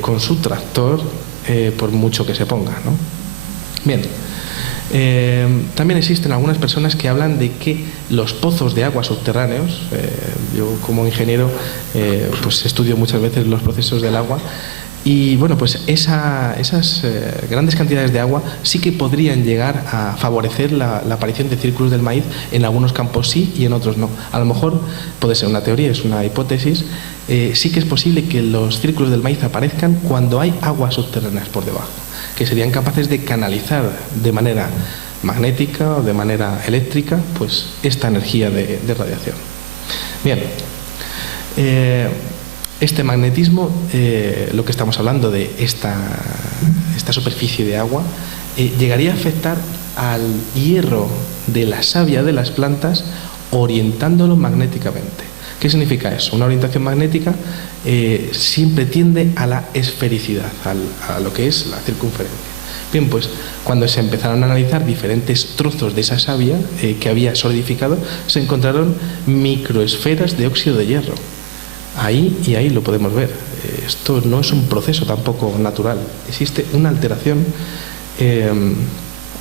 con su tractor, por mucho que se ponga, ¿no? Bien. También existen algunas personas que hablan de que los pozos de agua subterráneos, yo como ingeniero pues estudio muchas veces los procesos del agua, y bueno, pues esas grandes cantidades de agua sí que podrían llegar a favorecer la aparición de círculos del maíz. En algunos campos sí y en otros no. A lo mejor puede ser una teoría, es una hipótesis. Sí que es posible que los círculos del maíz aparezcan cuando hay aguas subterráneas por debajo, que serían capaces de canalizar de manera magnética o de manera eléctrica pues esta energía de radiación. Bien. Este magnetismo, lo que estamos hablando de esta superficie de agua, llegaría a afectar al hierro de la savia de las plantas, orientándolo magnéticamente. ¿Qué significa eso? Una orientación magnética siempre tiende a la esfericidad, a lo que es la circunferencia. Bien, pues cuando se empezaron a analizar diferentes trozos de esa savia que había solidificado, se encontraron microesferas de óxido de hierro. Ahí lo podemos ver. Esto no es un proceso tampoco natural. Existe una alteración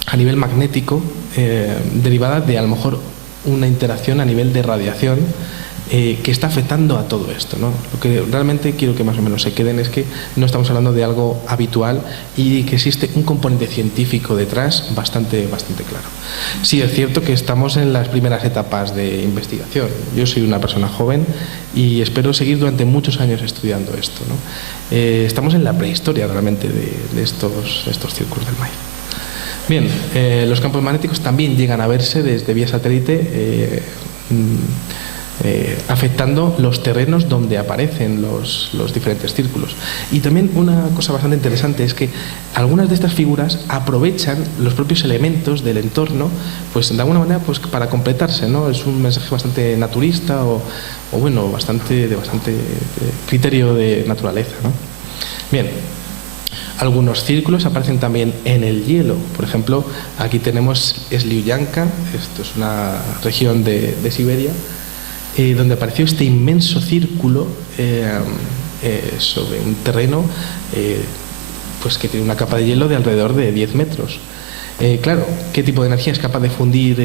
a nivel magnético derivada de a lo mejor una interacción a nivel de radiación que está afectando a todo esto, ¿no? Lo que realmente quiero que más o menos se queden es que no estamos hablando de algo habitual y que existe un componente científico detrás bastante claro. Sí, es cierto que estamos en las primeras etapas de investigación. Yo soy una persona joven y espero seguir durante muchos años estudiando esto, ¿no? Estamos en la prehistoria realmente de estos círculos del maíz. Bien, los campos magnéticos también llegan a verse desde vía satélite, afectando los terrenos donde aparecen los diferentes círculos. Y también una cosa bastante interesante es que algunas de estas figuras aprovechan los propios elementos del entorno, pues de alguna manera pues para completarse, ¿no? Es un mensaje bastante naturista o bueno, de bastante criterio de naturaleza, ¿no? Bien. Algunos círculos aparecen también en el hielo. Por ejemplo, aquí tenemos Sliuyanka, esto es una región de Siberia, donde apareció este inmenso círculo sobre un terreno pues que tiene una capa de hielo de alrededor de 10 metros. Claro, ¿qué tipo de energía es capaz de fundir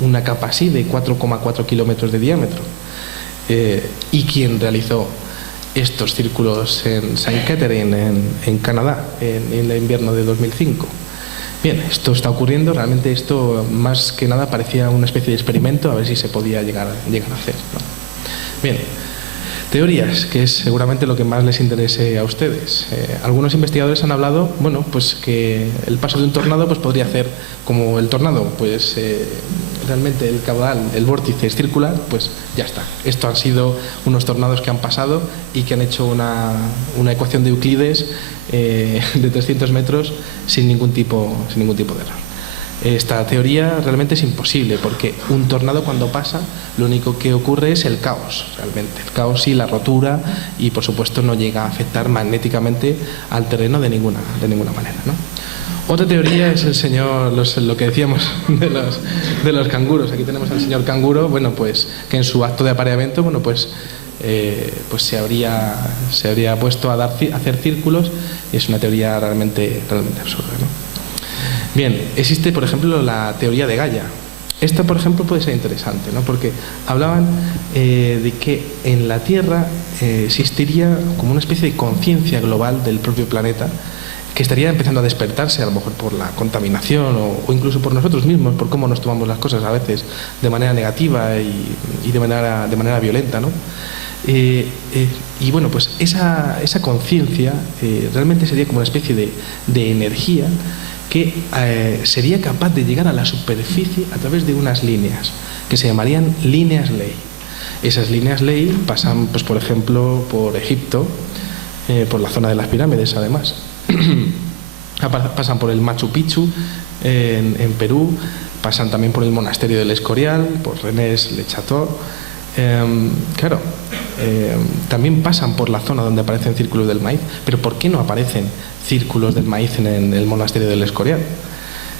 una capa así de 4,4 kilómetros de diámetro? ¿Y quién realizó estos círculos en Saint Catherine, en Canadá, en el invierno de 2005? Bien, esto está ocurriendo, realmente esto más que nada parecía una especie de experimento a ver si se podía llegar a hacer, ¿no? Bien, teorías, que es seguramente lo que más les interese a ustedes. Algunos investigadores han hablado, bueno, pues que el paso de un tornado pues podría hacer como el tornado, pues realmente el caudal, el vórtice es circular, pues ya está. Esto han sido unos tornados que han pasado y que han hecho una ecuación de Euclides de 300 metros sin ningún tipo de error. Esta teoría realmente es imposible porque un tornado cuando pasa lo único que ocurre es el caos, realmente. El caos y la rotura y por supuesto no llega a afectar magnéticamente al terreno de ninguna manera, ¿no? Otra teoría es lo que decíamos de los canguros. Aquí tenemos al señor canguro, bueno, pues que en su acto de apareamiento, bueno, pues se habría puesto a hacer círculos y es una teoría realmente absurda, ¿no? Bien, existe por ejemplo la teoría de Gaia. Esta por ejemplo puede ser interesante, ¿no? Porque hablaban de que en la Tierra existiría como una especie de conciencia global del propio planeta que estaría empezando a despertarse, a lo mejor por la contaminación o incluso por nosotros mismos, por cómo nos tomamos las cosas a veces de manera negativa y de manera violenta, ¿no? Y bueno, pues esa conciencia realmente sería como una especie de energía que sería capaz de llegar a la superficie a través de unas líneas que se llamarían líneas ley. Esas líneas ley pasan, pues, por ejemplo, por Egipto, por la zona de las pirámides, además. Pasan por el Machu Picchu en Perú, pasan también por el monasterio del Escorial, por Rennes-le Chateau. También pasan por la zona donde aparecen círculos del maíz, pero ¿por qué no aparecen círculos del maíz en el monasterio del Escorial?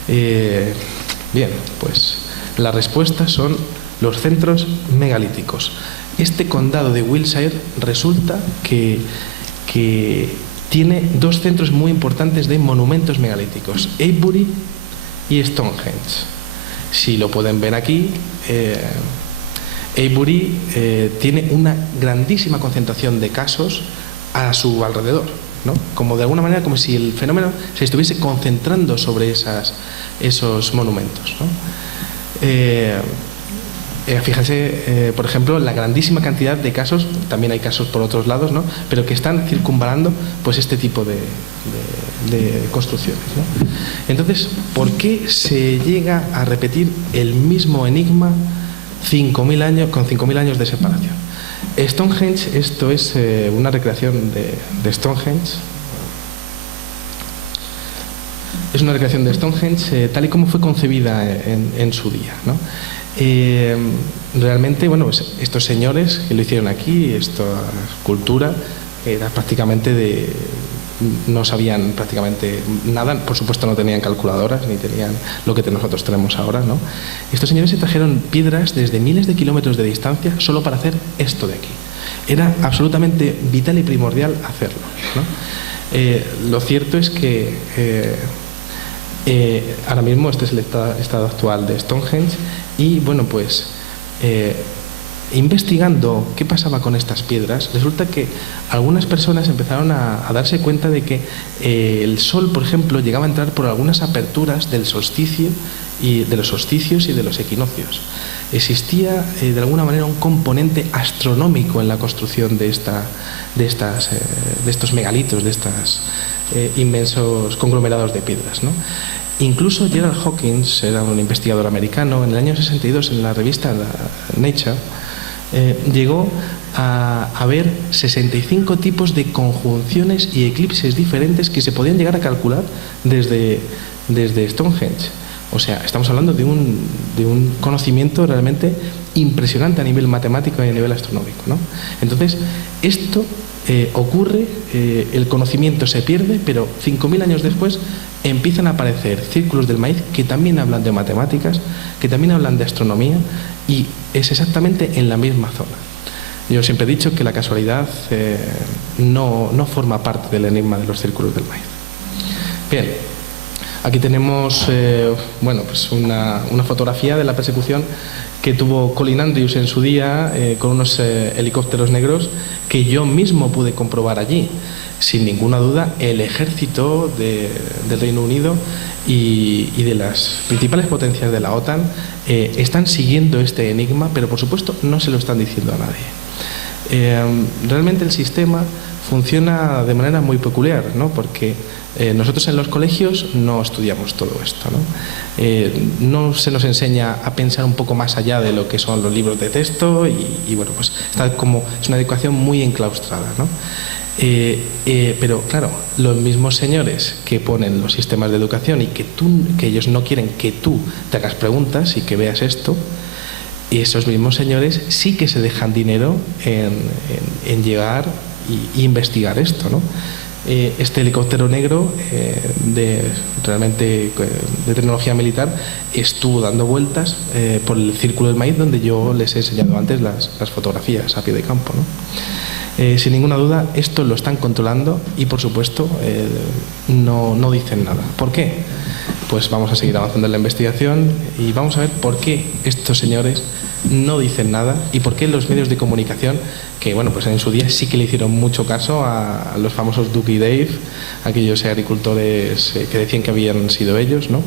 Bien, pues la respuesta son los centros megalíticos. Este condado de Wiltshire resulta que tiene dos centros muy importantes de monumentos megalíticos, Avebury y Stonehenge. Si lo pueden ver aquí, Avebury tiene una grandísima concentración de casos a su alrededor, ¿no? Como de alguna manera, como si el fenómeno se estuviese concentrando sobre esos monumentos, ¿no? Fíjense, por ejemplo, la grandísima cantidad de casos, también hay casos por otros lados, ¿no? Pero que están circunvalando, pues, este tipo de construcciones, ¿no? Entonces, ¿por qué se llega a repetir el mismo enigma 5.000 años, con 5.000 años de separación? Stonehenge, esto es una recreación de Stonehenge. Es una recreación de Stonehenge tal y como fue concebida en su día, ¿no? Realmente, bueno, pues estos señores que lo hicieron aquí, esta escultura, era prácticamente no sabían prácticamente nada, por supuesto no tenían calculadoras ni tenían lo que nosotros tenemos ahora, ¿no? Estos señores se trajeron piedras desde miles de kilómetros de distancia solo para hacer esto de aquí. Era absolutamente vital y primordial hacerlo, ¿no? Lo cierto es que ahora mismo este es el estado actual de Stonehenge y, bueno, pues investigando qué pasaba con estas piedras, resulta que algunas personas empezaron a darse cuenta de que el sol, por ejemplo, llegaba a entrar por algunas aperturas del solsticio y de los solsticios y de los equinoccios. Existía de alguna manera un componente astronómico en la construcción de estos megalitos, de estos inmensos conglomerados de piedras, ¿no? Incluso Gerald Hawkins, era un investigador americano, en el año 62 en la revista Nature llegó a ver 65 tipos de conjunciones y eclipses diferentes que se podían llegar a calcular desde Stonehenge. O sea, estamos hablando de un conocimiento realmente impresionante a nivel matemático y a nivel astronómico, ¿no? Entonces, esto ocurre, el conocimiento se pierde, pero 5.000 años después empiezan a aparecer círculos del maíz que también hablan de matemáticas, que también hablan de astronomía, y es exactamente en la misma zona. Yo siempre he dicho que la casualidad no forma parte del enigma de los círculos del maíz. Bien, aquí tenemos bueno, pues una fotografía de la persecución que tuvo Colin Andrews en su día con unos helicópteros negros que yo mismo pude comprobar allí. Sin ninguna duda, el ejército del Reino Unido y de las principales potencias de la OTAN están siguiendo este enigma, pero por supuesto no se lo están diciendo a nadie. Realmente el sistema funciona de manera muy peculiar, ¿no? Porque nosotros en los colegios no estudiamos todo esto, ¿no? No se nos enseña a pensar un poco más allá de lo que son los libros de texto y bueno, pues es una educación muy enclaustrada, ¿no? Pero claro, los mismos señores que ponen los sistemas de educación y que ellos no quieren que tú te hagas preguntas y que veas esto, y esos mismos señores sí que se dejan dinero en llegar y investigar esto, ¿no? Este helicóptero negro realmente de tecnología militar estuvo dando vueltas por el Círculo del Maíz, donde yo les he enseñado antes las fotografías a pie de campo, ¿no? Sin ninguna duda, esto lo están controlando y, por supuesto, no dicen nada. ¿Por qué? Pues vamos a seguir avanzando en la investigación y vamos a ver por qué estos señores no dicen nada y por qué los medios de comunicación, que bueno, pues en su día sí que le hicieron mucho caso a los famosos Duke y Dave, aquellos agricultores que decían que habían sido ellos, ¿no?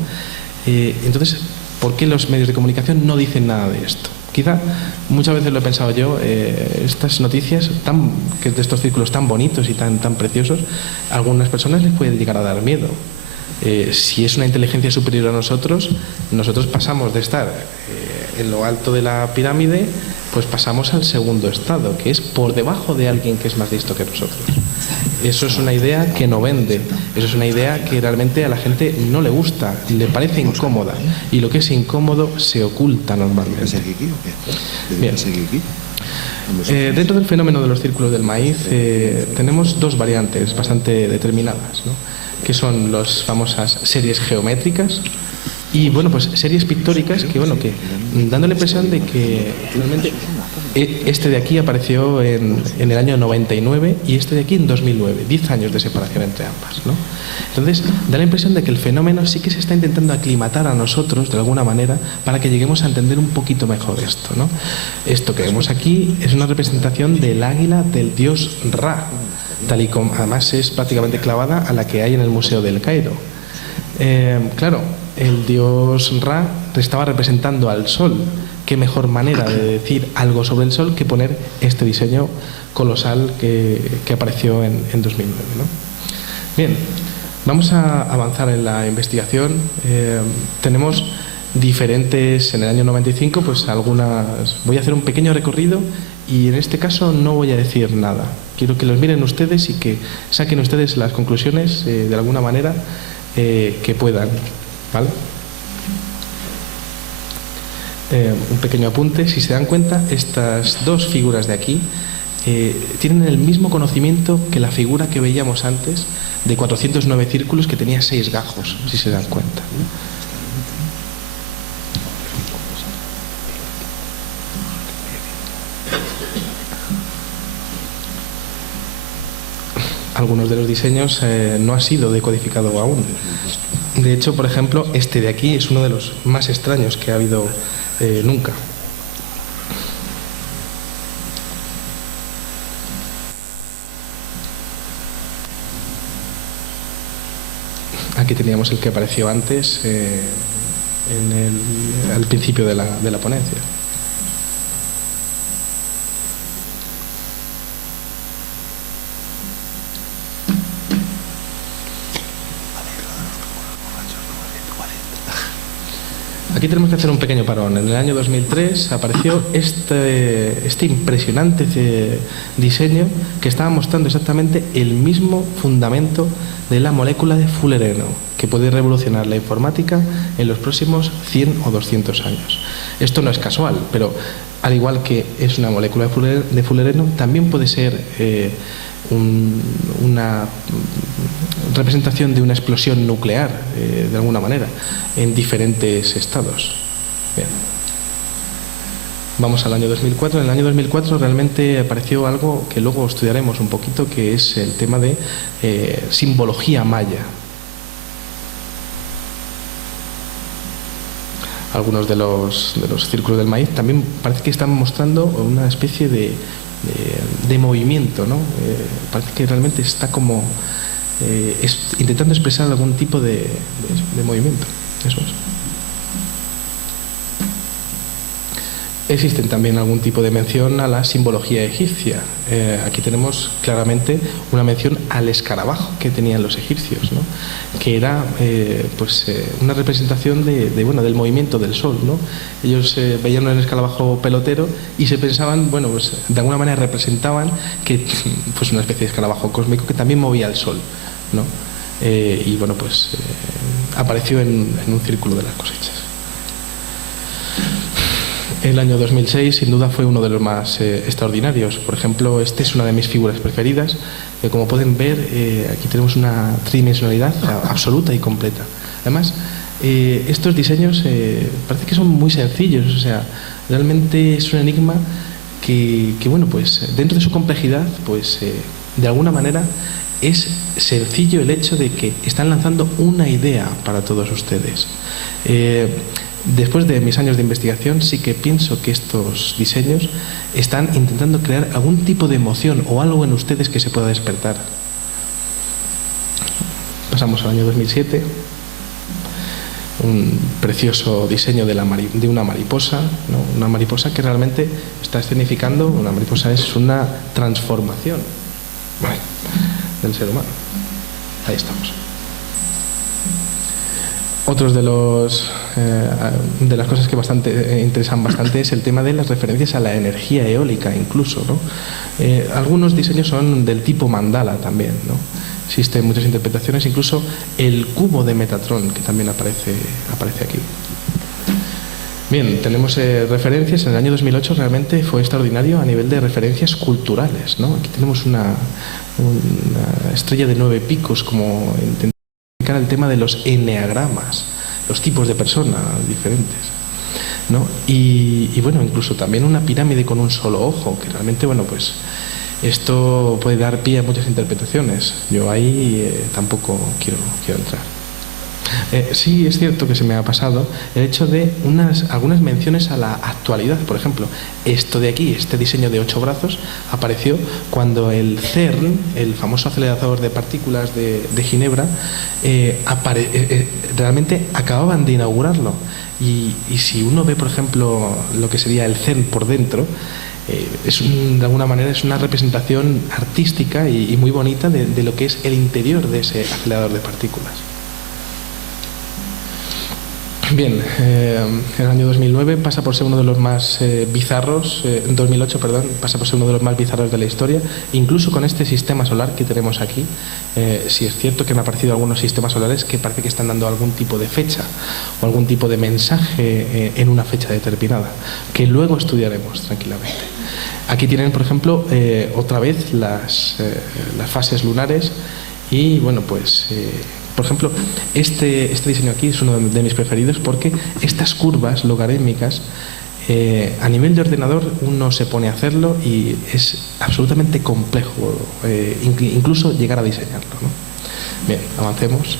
Entonces, ¿por qué los medios de comunicación no dicen nada de esto? Quizá muchas veces lo he pensado yo, estas noticias que de estos círculos tan bonitos y tan preciosos, a algunas personas les puede llegar a dar miedo. Si es una inteligencia superior a nosotros pasamos de estar en lo alto de la pirámide, pues pasamos al segundo estado, que es por debajo de alguien que es más listo que nosotros. Eso es una idea que no vende, eso es una idea que realmente a la gente no le gusta, le parece incómoda, y lo que es incómodo se oculta normalmente. Bien. Dentro del fenómeno de los círculos del maíz tenemos dos variantes bastante determinadas, ¿no? Que son las famosas series geométricas y bueno, pues series pictóricas que dando la impresión de que realmente este de aquí apareció en el año 99 y este de aquí en 2009, 10 años de separación entre ambas, ¿no? Entonces da la impresión de que el fenómeno sí que se está intentando aclimatar a nosotros de alguna manera para que lleguemos a entender un poquito mejor esto, ¿no? Esto que vemos aquí es una representación del águila del dios Ra, tal y como además es prácticamente clavada a la que hay en el Museo del Cairo. Claro, el dios Ra estaba representando al sol. Qué mejor manera de decir algo sobre el sol que poner este diseño colosal que apareció en 2009, ¿no? Bien, vamos a avanzar en la investigación. Tenemos diferentes, en el año 95, pues algunas. Voy a hacer un pequeño recorrido y en este caso no voy a decir nada. Quiero que los miren ustedes y que saquen ustedes las conclusiones de alguna manera que puedan, ¿vale? Un pequeño apunte, si se dan cuenta, estas dos figuras de aquí tienen el mismo conocimiento que la figura que veíamos antes de 409 círculos que tenía 6 gajos, si se dan cuenta. Algunos de los diseños no ha sido decodificado aún. De hecho, por ejemplo, este de aquí es uno de los más extraños que ha habido nunca. Aquí teníamos el que apareció antes al principio de la ponencia. Aquí tenemos que hacer un pequeño parón. En el año 2003 apareció este impresionante diseño que estaba mostrando exactamente el mismo fundamento de la molécula de fullereno, que puede revolucionar la informática en los próximos 100 o 200 años. Esto no es casual, pero al igual que es una molécula de fullereno, también puede ser una representación de una explosión nuclear, de alguna manera, en diferentes estados. Bien. Vamos al año 2004. En el año 2004 realmente apareció algo que luego estudiaremos un poquito, que es el tema de simbología maya. Algunos de los círculos del maíz también parece que están mostrando una especie de movimiento, ¿no? Parece que realmente está como intentando expresar algún tipo de movimiento. Eso es. Existen también algún tipo de mención a la simbología egipcia. Aquí tenemos claramente una mención al escarabajo que tenían los egipcios, ¿no? Que era una representación del movimiento del sol, ¿no? Ellos veían el escarabajo pelotero y se pensaban, de alguna manera representaban que una especie de escarabajo cósmico que también movía el sol, ¿no? Apareció en un círculo de las cosechas. El año 2006 sin duda fue uno de los más extraordinarios. Por ejemplo, esta es una de mis figuras preferidas. Como pueden ver, aquí tenemos una tridimensionalidad absoluta y completa. Además, estos diseños parece que son muy sencillos. O sea, realmente es un enigma que dentro de su complejidad, de alguna manera es sencillo el hecho de que están lanzando una idea para todos ustedes. Después de mis años de investigación, sí que pienso que estos diseños están intentando crear algún tipo de emoción o algo en ustedes que se pueda despertar. Pasamos al año 2007. Un precioso diseño de una mariposa, ¿no? Una mariposa que realmente está escenificando. Una mariposa es una transformación del ser humano. Ahí estamos. Otros de las cosas que interesan bastante es el tema de las referencias a la energía eólica incluso, ¿no? Algunos diseños son del tipo mandala también, ¿no? Existen muchas interpretaciones, incluso el cubo de Metatron, que también aparece aquí. Bien, tenemos referencias. En el año 2008 realmente fue extraordinario a nivel de referencias culturales, ¿no? Aquí tenemos una estrella de 9 picos, como intentar el tema de los eneagramas, los tipos de personas diferentes, ¿no? Y bueno, incluso también una pirámide con un solo ojo, que realmente, bueno, pues esto puede dar pie a muchas interpretaciones. Yo ahí tampoco quiero entrar. Sí, es cierto que se me ha pasado el hecho de algunas menciones a la actualidad. Por ejemplo, esto de aquí, este diseño de 8 brazos, apareció cuando el CERN, el famoso acelerador de partículas de Ginebra, realmente acababan de inaugurarlo. Y si uno ve, por ejemplo, lo que sería el CERN por dentro, de alguna manera es una representación artística y muy bonita de lo que es el interior de ese acelerador de partículas. Bien, el año 2009 pasa por ser uno de los más bizarros, 2008, perdón, pasa por ser uno de los más bizarros de la historia, incluso con este sistema solar que tenemos aquí. Sí es cierto que han aparecido algunos sistemas solares que parece que están dando algún tipo de fecha o algún tipo de mensaje en una fecha determinada, que luego estudiaremos tranquilamente. Aquí tienen, por ejemplo, otra vez las fases lunares y, bueno, pues... por ejemplo, este diseño aquí es uno de mis preferidos porque estas curvas logarítmicas, a nivel de ordenador uno se pone a hacerlo y es absolutamente complejo, incluso llegar a diseñarlo, ¿no? Bien, avancemos.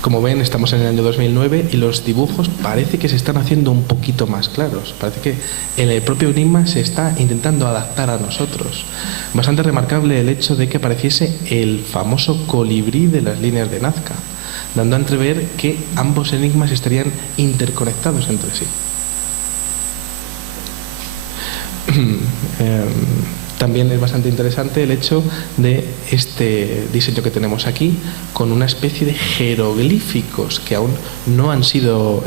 Como ven, estamos en el año 2009 y los dibujos parece que se están haciendo un poquito más claros. Parece que el propio enigma se está intentando adaptar a nosotros. Bastante remarcable el hecho de que apareciese el famoso colibrí de las líneas de Nazca, dando a entrever que ambos enigmas estarían interconectados entre sí. También es bastante interesante el hecho de este diseño que tenemos aquí, con una especie de jeroglíficos que aún no han sido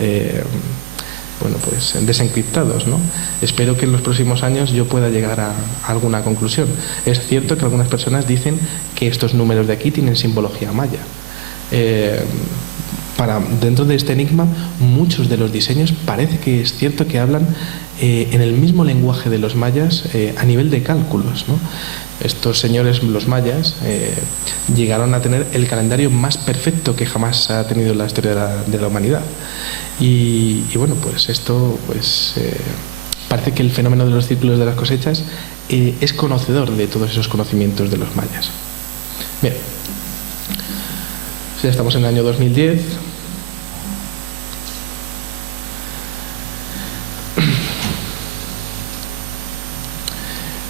bueno, pues, desencriptados, ¿no? Espero que en los próximos años yo pueda llegar a alguna conclusión. Es cierto que algunas personas dicen que estos números de aquí tienen simbología maya. Dentro de este enigma, muchos de los diseños parece que es cierto que hablan en el mismo lenguaje de los mayas a nivel de cálculos, ¿no? Estos señores, los mayas, llegaron a tener el calendario más perfecto que jamás ha tenido la historia de la humanidad. Y bueno, pues esto parece que el fenómeno de los círculos de las cosechas es conocedor de todos esos conocimientos de los mayas. Bien, ya estamos en el año 2010.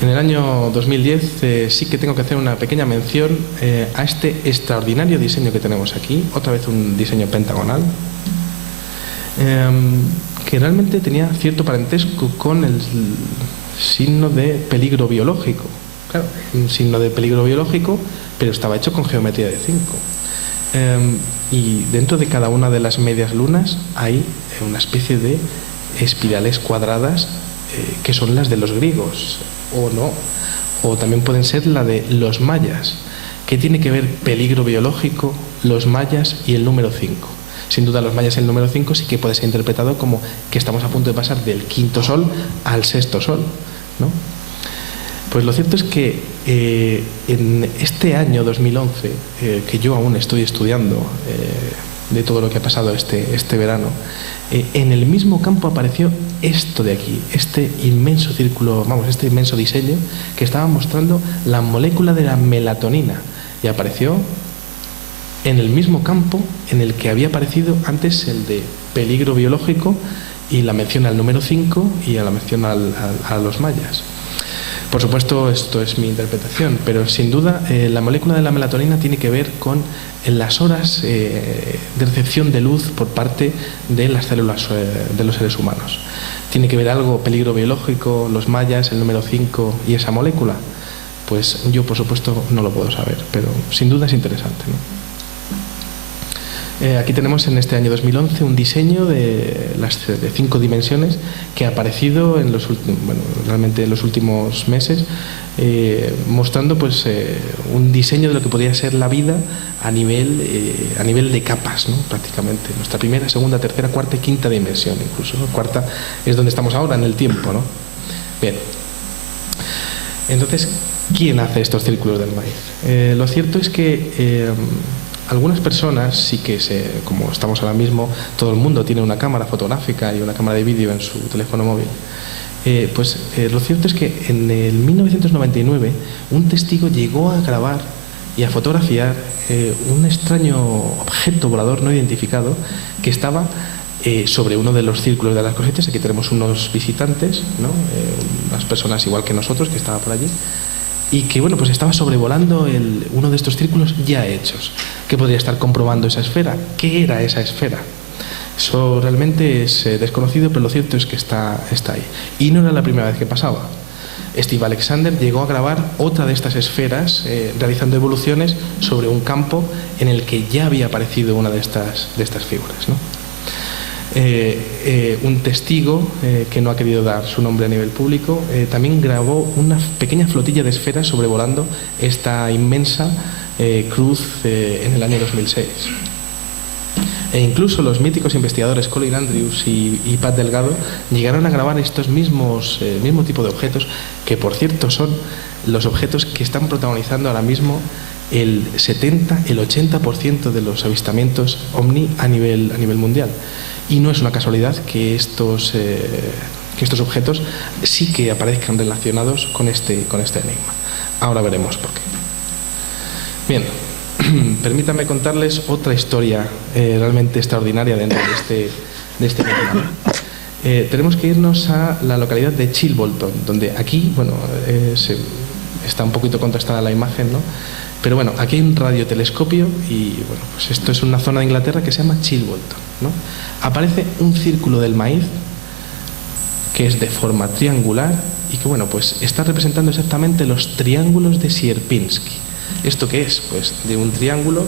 En el año 2010 sí que tengo que hacer una pequeña mención a este extraordinario diseño que tenemos aquí, otra vez un diseño pentagonal, que realmente tenía cierto parentesco con el signo de peligro biológico. Claro, un signo de peligro biológico, pero estaba hecho con geometría de 5. Y dentro de cada una de las medias lunas hay una especie de espirales cuadradas que son las de los griegos, o no, o también pueden ser la de los mayas. ¿Qué tiene que ver peligro biológico, los mayas y el número 5? Sin duda los mayas y el número 5 sí que puede ser interpretado como que estamos a punto de pasar del quinto sol al sexto sol, ¿no? Pues lo cierto es que en este año 2011, que yo aún estoy estudiando de todo lo que ha pasado este verano, en el mismo campo apareció esto de aquí, este inmenso círculo, este inmenso diseño que estaba mostrando la molécula de la melatonina, y apareció en el mismo campo en el que había aparecido antes el de peligro biológico y la mención al número 5 y a la mención a los mayas. Por supuesto, esto es mi interpretación, pero sin duda la molécula de la melatonina tiene que ver con las horas de recepción de luz por parte de las células de los seres humanos. ¿Tiene que ver algo, peligro biológico, los mayas, el número 5 y esa molécula? Pues yo, por supuesto, no lo puedo saber, pero sin duda es interesante, ¿no? Aquí tenemos en este año 2011 un diseño de 5 dimensiones que ha aparecido realmente en los últimos meses, mostrando pues, un diseño de lo que podría ser la vida a nivel de capas, ¿no? Prácticamente. Nuestra primera, segunda, tercera, cuarta y quinta dimensión, incluso. Cuarta es donde estamos ahora, en el tiempo, ¿no? Bien. Entonces, ¿quién hace estos círculos del maíz? Lo cierto es que algunas personas sí que, como estamos ahora mismo, todo el mundo tiene una cámara fotográfica y una cámara de vídeo en su teléfono móvil. Lo cierto es que en el 1999 un testigo llegó a grabar y a fotografiar un extraño objeto volador no identificado que estaba sobre uno de los círculos de las cosechas. Aquí tenemos unos visitantes, ¿no? Unas personas igual que nosotros que estaban por allí, y que pues estaba sobrevolando uno de estos círculos ya hechos. ¿Qué podría estar comprobando esa esfera? ¿Qué era esa esfera? Eso realmente es desconocido, pero lo cierto es que está ahí. Y no era la primera vez que pasaba. Steve Alexander llegó a grabar otra de estas esferas realizando evoluciones sobre un campo en el que ya había aparecido una de estas figuras, ¿no? Un testigo que no ha querido dar su nombre a nivel público también grabó una pequeña flotilla de esferas sobrevolando esta inmensa cruz en el año 2006. E incluso los míticos investigadores Colin Andrews y Pat Delgado llegaron a grabar estos mismo tipo de objetos, que por cierto son los objetos que están protagonizando ahora mismo el 70, el 80% de los avistamientos OVNI a nivel mundial. Y no es una casualidad que estos objetos sí que aparezcan relacionados con este enigma. Ahora veremos por qué. Bien, permítanme contarles otra historia realmente extraordinaria dentro de este enigma. Tenemos que irnos a la localidad de Chilbolton, donde aquí, está un poquito contrastada la imagen, ¿no? Pero aquí hay un radiotelescopio y pues esto es una zona de Inglaterra que se llama Chilbolton, ¿no? Aparece un círculo del maíz que es de forma triangular y que pues está representando exactamente los triángulos de Sierpinski. ¿Esto qué es? Pues de un triángulo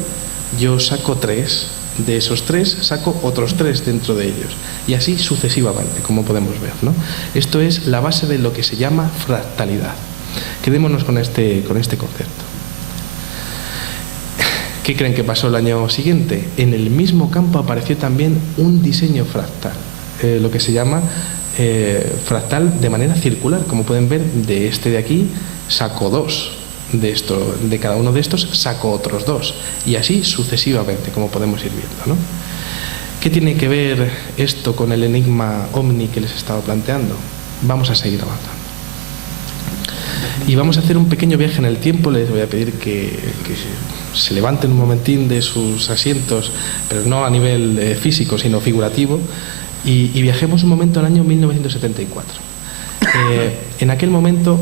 yo saco 3, de esos 3 saco otros 3 dentro de ellos y así sucesivamente, como podemos ver, ¿no? Esto es la base de lo que se llama fractalidad. Quedémonos con este concepto. ¿Qué creen que pasó el año siguiente? En el mismo campo apareció también un diseño fractal, lo que se llama fractal de manera circular. Como pueden ver, de aquí saco 2, de cada uno de estos saco otros 2, y así sucesivamente, como podemos ir viendo, ¿no? ¿Qué tiene que ver esto con el enigma OVNI que les he estado planteando? Vamos a seguir avanzando. Y vamos a hacer un pequeño viaje en el tiempo. Les voy a pedir que se levanten un momentín de sus asientos, pero no a nivel físico, sino figurativo, y viajemos un momento al año 1974. En aquel momento,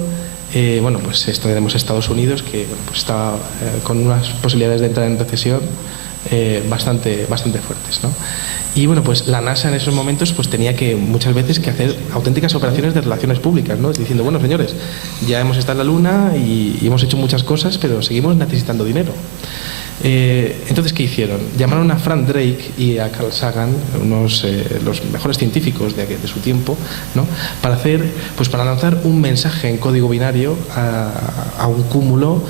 tenemos Estados Unidos, que estaba con unas posibilidades de entrar en recesión bastante fuertes, ¿no? Y la NASA en esos momentos tenía que muchas veces que hacer auténticas operaciones de relaciones públicas, ¿no? Diciendo, señores, ya hemos estado en la Luna y hemos hecho muchas cosas, pero seguimos necesitando dinero. Entonces, ¿qué hicieron? Llamaron a Frank Drake y a Carl Sagan, los mejores científicos de su tiempo, ¿no? Para lanzar un mensaje en código binario a un cúmulo,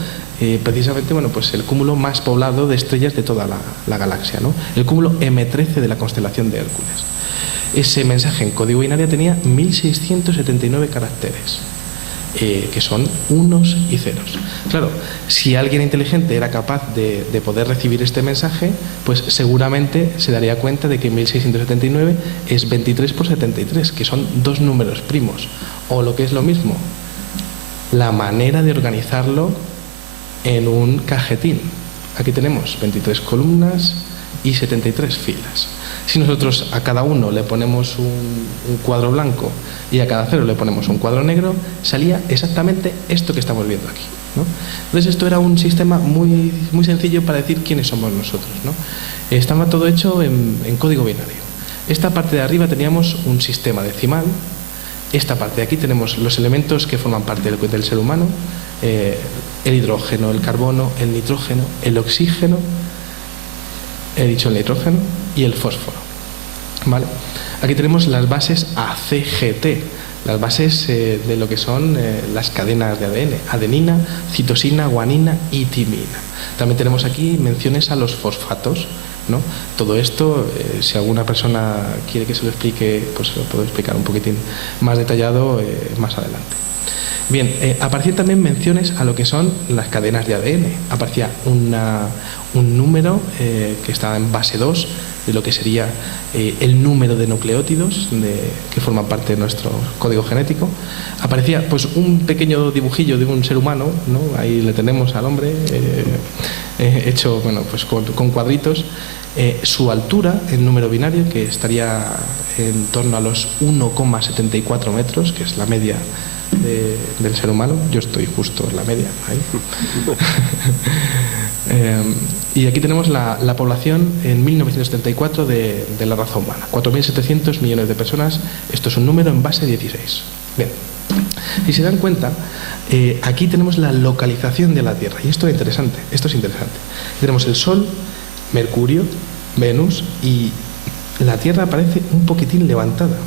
precisamente el cúmulo más poblado de estrellas de toda la galaxia, ¿no? El cúmulo M13 de la constelación de Hércules. Ese mensaje en código binario tenía 1679 caracteres, que son unos y ceros. Claro, si alguien inteligente era capaz de poder recibir este mensaje, pues seguramente se daría cuenta de que 1679 es 23 por 73, que son 2 números primos. O lo que es lo mismo, la manera de organizarlo en un cajetín. Aquí tenemos 23 columnas y 73 filas. Si nosotros a cada uno le ponemos un cuadro blanco y a cada cero le ponemos un cuadro negro, salía exactamente esto que estamos viendo aquí, ¿no? Entonces esto era un sistema muy sencillo para decir quiénes somos nosotros, ¿no? Estaba todo hecho en código binario. Esta parte de arriba teníamos un sistema decimal esta parte de aquí tenemos los elementos que forman parte del ser humano, el hidrógeno, el carbono, el nitrógeno, el oxígeno, he dicho el nitrógeno, y el fósforo. ¿Vale? Aquí tenemos las bases ACGT, las bases de lo que son las cadenas de ADN, adenina, citosina, guanina y timina. También tenemos aquí menciones a los fosfatos, ¿no? Todo esto, si alguna persona quiere que se lo explique, pues se lo puedo explicar un poquitín más detallado más adelante. Bien, aparecían también menciones a lo que son las cadenas de ADN. Aparecía un número que estaba en base 2 de lo que sería el número de nucleótidos que forman parte de nuestro código genético. Aparecía pues un pequeño dibujillo de un ser humano, ¿no? Ahí le tenemos al hombre hecho, bueno, pues con cuadritos. Su altura en número binario, que estaría en torno a los 1,74 metros, que es la media del ser humano. Yo estoy justo en la media ahí. Y aquí tenemos la población en 1974 de la raza humana, 4.700 millones de personas. Esto es un número en base 16. Bien, si se dan cuenta, aquí tenemos la localización de la Tierra, y esto es interesante. Tenemos el Sol, Mercurio, Venus, y la Tierra aparece un poquitín levantada.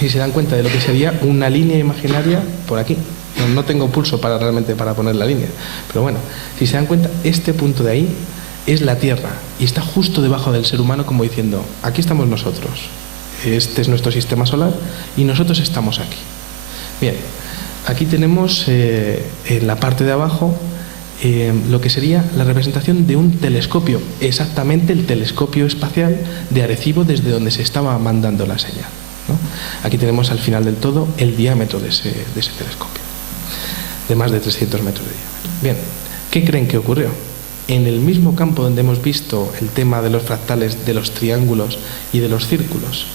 Y se dan cuenta de lo que sería una línea imaginaria por aquí. No tengo pulso realmente para poner la línea, pero bueno, si se dan cuenta, este punto de ahí es la Tierra y está justo debajo del ser humano, como diciendo, aquí estamos nosotros, este es nuestro sistema solar y nosotros estamos aquí. Bien, aquí tenemos en la parte de abajo lo que sería la representación de un telescopio, exactamente el telescopio espacial de Arecibo, desde donde se estaba mandando la señal, ¿no? Aquí tenemos al final del todo el diámetro de ese telescopio, de más de 300 metros de diámetro. Bien, ¿qué creen que ocurrió? En el mismo campo donde hemos visto el tema de los fractales, de los triángulos y de los círculos,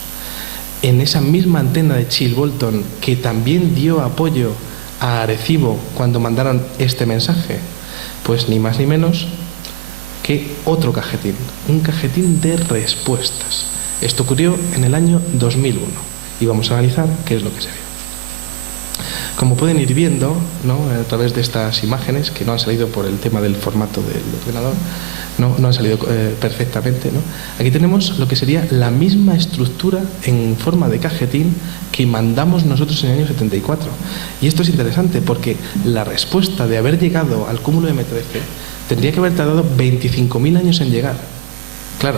en esa misma antena de Chilbolton, que también dio apoyo a Arecibo cuando mandaron este mensaje, pues ni más ni menos que otro cajetín, un cajetín de respuestas. Esto ocurrió en el año 2001 y vamos a analizar qué es lo que se vio. Como pueden ir viendo, ¿no?, a través de estas imágenes, que no han salido por el tema del formato del ordenador, no han salido perfectamente, ¿no? Aquí tenemos lo que sería la misma estructura en forma de cajetín que mandamos nosotros en el año 74. Y esto es interesante porque la respuesta de haber llegado al cúmulo de M13 tendría que haber tardado 25.000 años en llegar. Claro,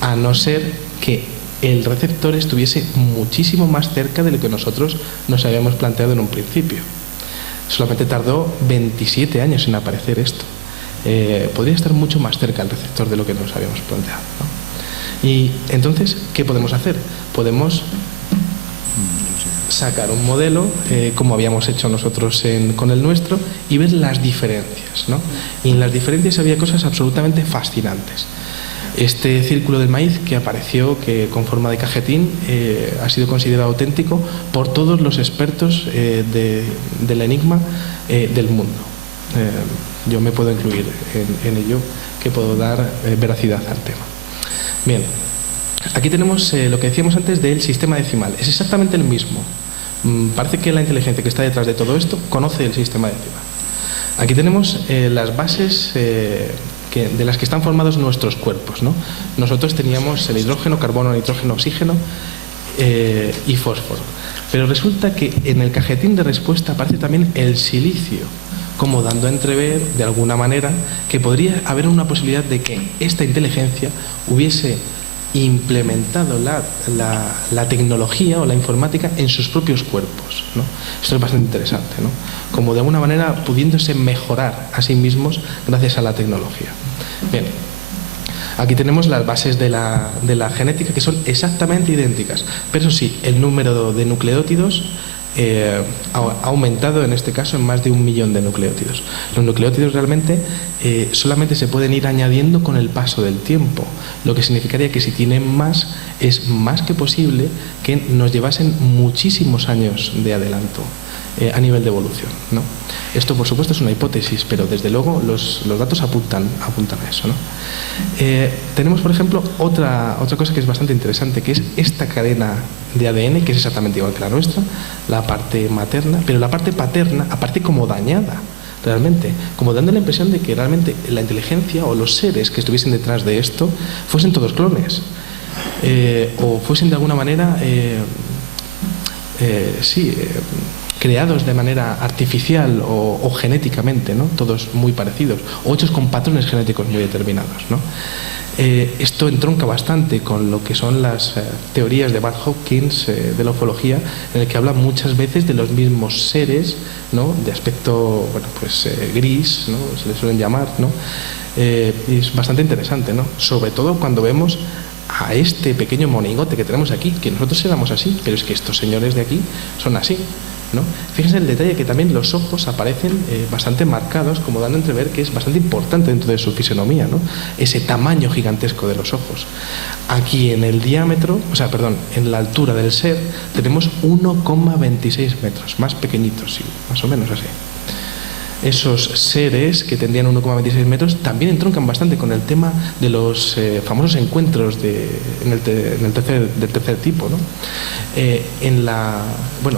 a no ser que el receptor estuviese muchísimo más cerca de lo que nosotros nos habíamos planteado en un principio. Solamente tardó 27 años en aparecer esto. Podría estar mucho más cerca el receptor de lo que nos habíamos planteado, ¿no? Y entonces, ¿qué podemos hacer? Podemos sacar un modelo, como habíamos hecho nosotros con el nuestro, y ver las diferencias, ¿no? Y en las diferencias había cosas absolutamente fascinantes. Este círculo del maíz que apareció con forma de cajetín ha sido considerado auténtico por todos los expertos del enigma del mundo. Yo me puedo incluir en ello, que puedo dar veracidad al tema. Bien, aquí tenemos lo que decíamos antes del sistema decimal. Es exactamente el mismo. Parece que la inteligencia que está detrás de todo esto conoce el sistema decimal. Aquí tenemos las bases de las que están formados nuestros cuerpos, ¿no? Nosotros teníamos el hidrógeno, carbono, nitrógeno, oxígeno y fósforo. Pero resulta que en el cajetín de respuesta aparece también el silicio, como dando a entrever, de alguna manera, que podría haber una posibilidad de que esta inteligencia hubiese implementado la tecnología o la informática en sus propios cuerpos, ¿no? Esto es bastante interesante, ¿no? Como de alguna manera pudiéndose mejorar a sí mismos gracias a la tecnología. Bien, aquí tenemos las bases de la genética, que son exactamente idénticas, pero eso sí, el número de nucleótidos ha aumentado en este caso en más de 1 millón de nucleótidos. Los nucleótidos realmente solamente se pueden ir añadiendo con el paso del tiempo, lo que significaría que si tienen más, es más que posible que nos llevasen muchísimos años de adelanto. a nivel de evolución, ¿no? Esto, por supuesto, es una hipótesis, pero desde luego los datos apuntan a eso, ¿no? Tenemos, por ejemplo, otra cosa que es bastante interesante, que es esta cadena de ADN, que es exactamente igual que la nuestra, la parte materna, pero la parte paterna aparece como dañada, realmente, como dando la impresión de que realmente la inteligencia o los seres que estuviesen detrás de esto fuesen todos clones, o fuesen de alguna manera creados de manera artificial o genéticamente, ¿no? Todos muy parecidos, o hechos con patrones genéticos muy determinados, ¿no? Esto entronca bastante con lo que son las teorías de Bart Hopkins de la ufología, en el que habla muchas veces de los mismos seres, ¿no? De aspecto, bueno, pues gris, ¿no? Se les suelen llamar, ¿no? Y es bastante interesante, ¿no? Sobre todo cuando vemos a este pequeño monigote que tenemos aquí, que nosotros éramos así, pero es que estos señores de aquí son así, ¿no? Fíjense el detalle que también los ojos aparecen bastante marcados, como dando a entrever que es bastante importante dentro de su fisonomía, ¿no? Ese tamaño gigantesco de los ojos. Aquí en el diámetro, en la altura del ser, tenemos 1,26 metros, más pequeñitos, sí, más o menos así. Esos seres que tendrían 1,26 metros también entroncan bastante con el tema de los famosos encuentros del tercer tipo, ¿no?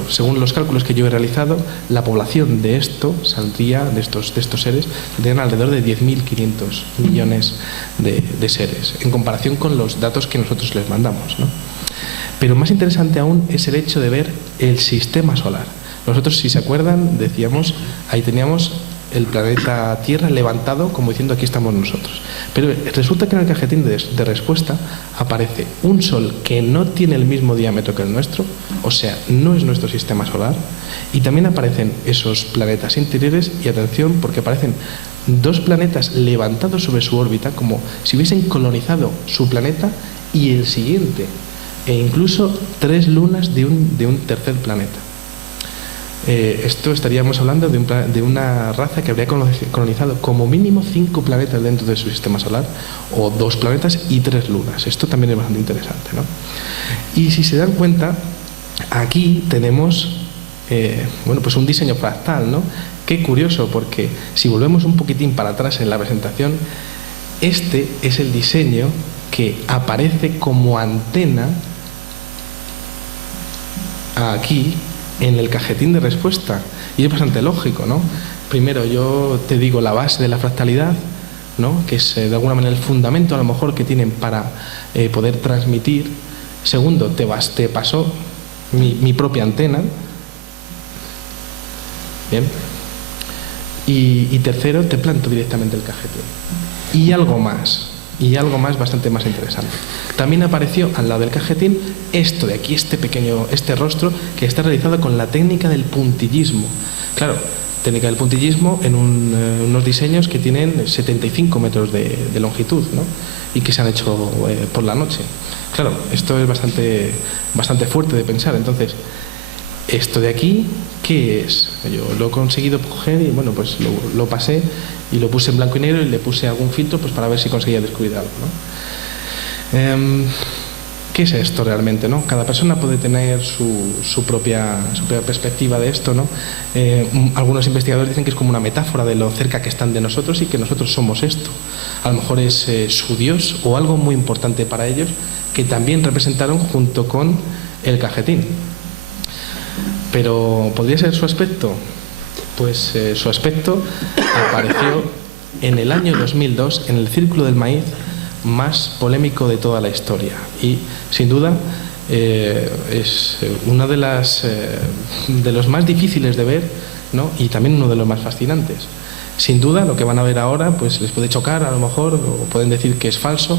Según los cálculos que yo he realizado, la población de estos seres tendrían alrededor de 10.500 millones de seres, en comparación con los datos que nosotros les mandamos, ¿no? Pero más interesante aún es el hecho de ver el sistema solar. Nosotros, si se acuerdan, decíamos, ahí teníamos el planeta Tierra levantado, como diciendo aquí estamos nosotros. Pero resulta que en el cajetín de respuesta aparece un Sol que no tiene el mismo diámetro que el nuestro, o sea, no es nuestro sistema solar, y también aparecen esos planetas interiores, y atención, porque aparecen dos planetas levantados sobre su órbita, como si hubiesen colonizado su planeta y el siguiente, e incluso 3 lunas de un tercer planeta. Esto estaríamos hablando de una raza que habría colonizado como mínimo 5 planetas dentro de su sistema solar, o 2 planetas y 3 lunas. Esto también es bastante interesante, ¿no? Y si se dan cuenta, aquí tenemos pues un diseño fractal, ¿no? Qué curioso, porque si volvemos un poquitín para atrás en la presentación, este es el diseño que aparece como antena aquí en el cajetín de respuesta, y es bastante lógico, ¿no? Primero, yo te digo la base de la fractalidad, ¿no? Que es de alguna manera el fundamento a lo mejor que tienen para poder transmitir. Segundo, te paso mi propia antena, bien, y tercero, te planto directamente el cajetín. Y algo más bastante más interesante. También apareció al lado del cajetín esto de aquí, este rostro que está realizado con la técnica del puntillismo. Claro, técnica del puntillismo en unos diseños que tienen 75 metros de longitud, ¿no? Y que se han hecho por la noche. Claro, esto es bastante fuerte de pensar. Entonces, esto de aquí, ¿qué es? Yo lo he conseguido coger y bueno, pues lo pasé y lo puse en blanco y negro y le puse algún filtro pues para ver si conseguía descubrir algo, ¿no? ¿Qué es esto realmente, no? Cada persona puede tener su propia perspectiva de esto, ¿no? Algunos investigadores dicen que es como una metáfora de lo cerca que están de nosotros y que nosotros somos esto. A lo mejor es su Dios o algo muy importante para ellos que también representaron junto con el cajetín. Pero ¿podría ser su aspecto? Pues su aspecto apareció en el año 2002 en el Círculo del Maíz más polémico de toda la historia, y sin duda es una de los más difíciles de ver, ¿no? Y también uno de los más fascinantes. Sin duda lo que van a ver ahora pues les puede chocar a lo mejor, o pueden decir que es falso,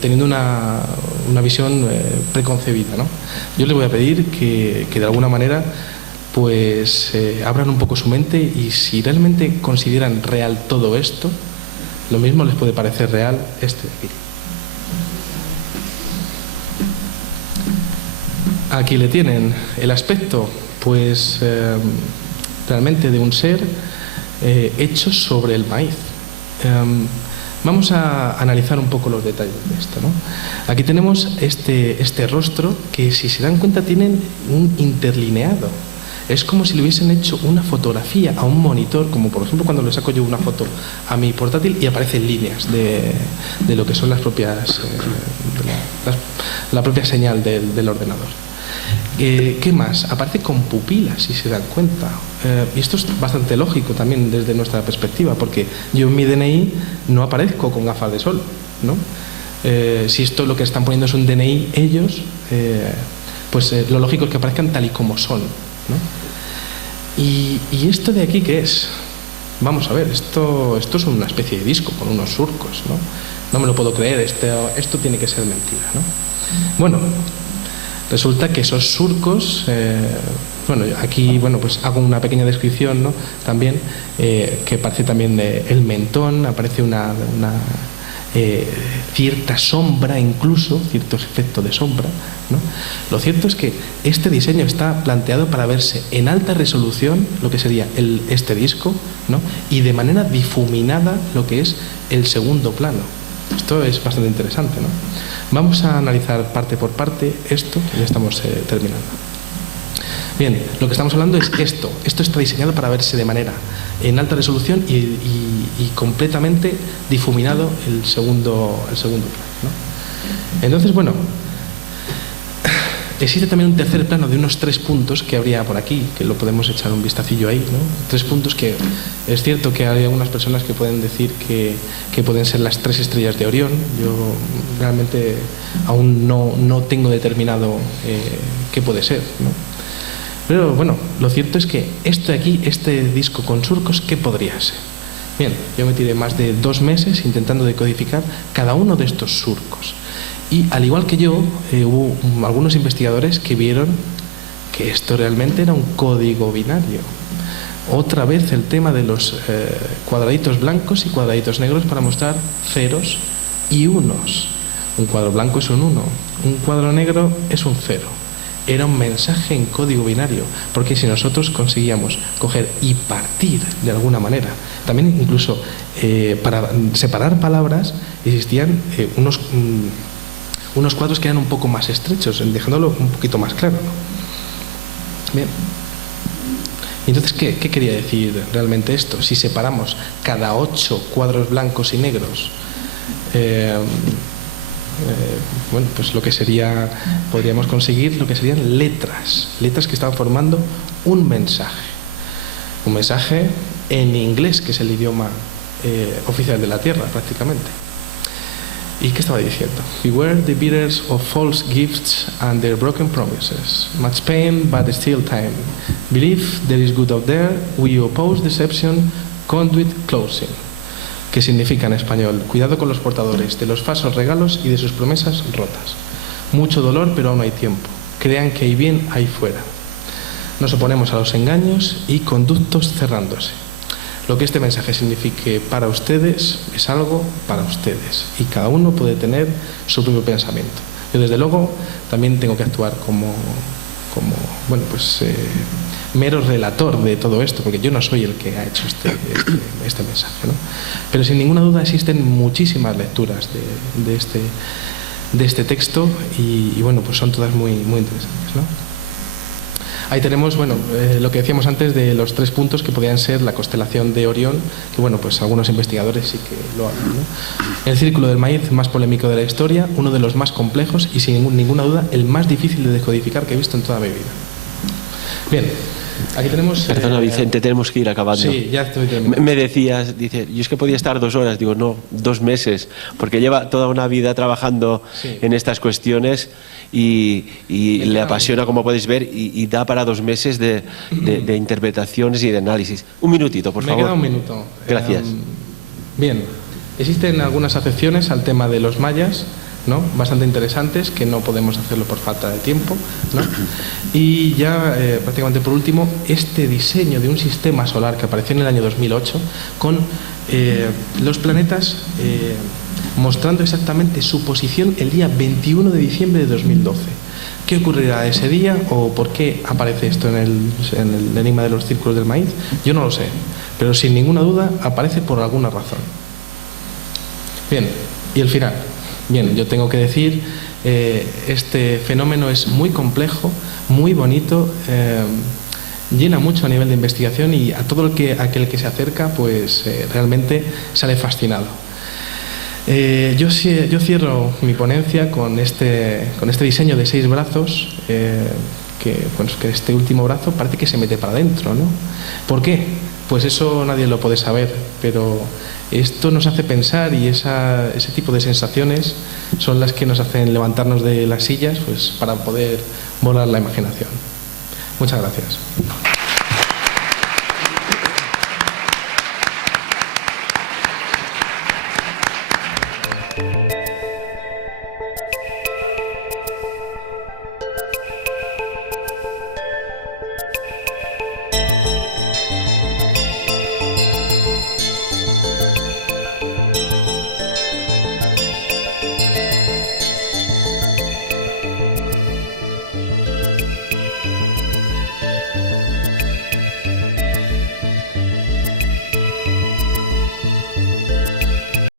teniendo una visión preconcebida, ¿no? Yo les voy a pedir que de alguna manera pues abran un poco su mente, y si realmente consideran real todo esto, lo mismo les puede parecer real este de aquí. Aquí le tienen el aspecto, pues realmente de un ser hecho sobre el maíz. Vamos a analizar un poco los detalles de esto, ¿no? Aquí tenemos este rostro que, si se dan cuenta, tienen un interlineado. Es como si le hubiesen hecho una fotografía a un monitor, como por ejemplo cuando le saco yo una foto a mi portátil y aparecen líneas de lo que son las propias la propia señal del ordenador. ¿Qué más? Aparece con pupilas, si se dan cuenta. Y esto es bastante lógico también desde nuestra perspectiva, porque yo en mi DNI no aparezco con gafas de sol, ¿no? Si esto lo que están poniendo es un DNI ellos, pues lo lógico es que aparezcan tal y como son, ¿no? ¿Y esto de aquí qué es? Vamos a ver, esto es una especie de disco con unos surcos, ¿no? No me lo puedo creer, esto tiene que ser mentira, ¿no? Bueno, resulta que esos surcos, bueno, aquí pues hago una pequeña descripción, ¿no? También, que parece también el mentón, aparece una cierta sombra, incluso cierto efecto de sombra, ¿no? Lo cierto es que este diseño está planteado para verse en alta resolución, lo que sería este disco, ¿no? Y de manera difuminada lo que es el segundo plano. Esto es bastante interesante, ¿no? Vamos a analizar parte por parte esto, ya estamos terminando. Bien, lo que estamos hablando es esto está diseñado para verse de manera en alta resolución y completamente difuminado el segundo plano, ¿no? Entonces, bueno, existe también un tercer plano de unos 3 puntos que habría por aquí, que lo podemos echar un vistacillo ahí, ¿no? 3 puntos que es cierto que hay algunas personas que pueden decir que pueden ser las 3 estrellas de Orión. Yo realmente aún no tengo determinado qué puede ser, ¿no? Pero bueno, lo cierto es que esto de aquí, este disco con surcos, ¿qué podría ser? Bien, yo me tiré más de 2 meses intentando decodificar cada uno de estos surcos. Y al igual que yo, hubo algunos investigadores que vieron que esto realmente era un código binario. Otra vez el tema de los cuadraditos blancos y cuadraditos negros para mostrar ceros y unos. Un cuadro blanco es un 1, un cuadro negro es un 0. Era un mensaje en código binario, porque si nosotros conseguíamos coger y partir de alguna manera, también incluso para separar palabras existían unos cuadros que eran un poco más estrechos, dejándolo un poquito más claro, ¿no? Bien. Entonces, ¿qué quería decir realmente esto? Si separamos cada 8 cuadros blancos y negros, bueno, pues lo que sería, podríamos conseguir lo que serían letras que estaban formando un mensaje en inglés, que es el idioma oficial de la Tierra prácticamente. ¿Y qué estaba diciendo? Beware the bearers of false gifts and their broken promises. Much pain, but still time. Believe there is good out there. We oppose deception, conduit closing. ¿Qué significa en español? Cuidado con los portadores de los falsos regalos y de sus promesas rotas. Mucho dolor, pero aún hay tiempo. Crean que hay bien ahí fuera. Nos oponemos a los engaños y conductos cerrándose. Lo que este mensaje signifique para ustedes es algo para ustedes, y cada uno puede tener su propio pensamiento. Yo, desde luego, también tengo que actuar como bueno, pues mero relator de todo esto, porque yo no soy el que ha hecho este mensaje, ¿no? Pero sin ninguna duda existen muchísimas lecturas de este texto y bueno, pues son todas muy interesantes, ¿no? Ahí tenemos, bueno, lo que decíamos antes de los 3 puntos que podían ser la constelación de Orión, que bueno, pues algunos investigadores sí que lo hablan, ¿no? El círculo del maíz más polémico de la historia, uno de los más complejos y sin ninguna duda el más difícil de decodificar que he visto en toda mi vida. Bien, aquí tenemos... Perdona, Vicente, tenemos que ir acabando. Sí, ya estoy terminando. Me decías, dice, yo es que podía estar 2 horas, digo, no, 2 meses, porque lleva toda una vida trabajando en estas cuestiones y le apasiona, como podéis ver, y da para 2 meses de interpretaciones y de análisis. Un minutito, por favor. Me queda un minuto. Gracias. Bien, existen algunas acepciones al tema de los mayas, ¿no? Bastante interesantes, que no podemos hacerlo por falta de tiempo, ¿no? Y ya prácticamente por último, este diseño de un sistema solar que apareció en el año 2008 con los planetas mostrando exactamente su posición el día 21 de diciembre de 2012. ¿Qué ocurrirá ese día o por qué aparece esto en el enigma de los círculos del maíz? Yo no lo sé, pero sin ninguna duda aparece por alguna razón. Bien, y el final. Bien, yo tengo que decir, este fenómeno es muy complejo, muy bonito, llena mucho a nivel de investigación y a todo aquel que se acerca pues realmente sale fascinado. Yo cierro mi ponencia con este diseño de 6 brazos, que este último brazo parece que se mete para adentro, ¿no? ¿Por qué? Pues eso nadie lo puede saber, pero esto nos hace pensar y ese tipo de sensaciones son las que nos hacen levantarnos de las sillas pues, para poder volar la imaginación. Muchas gracias.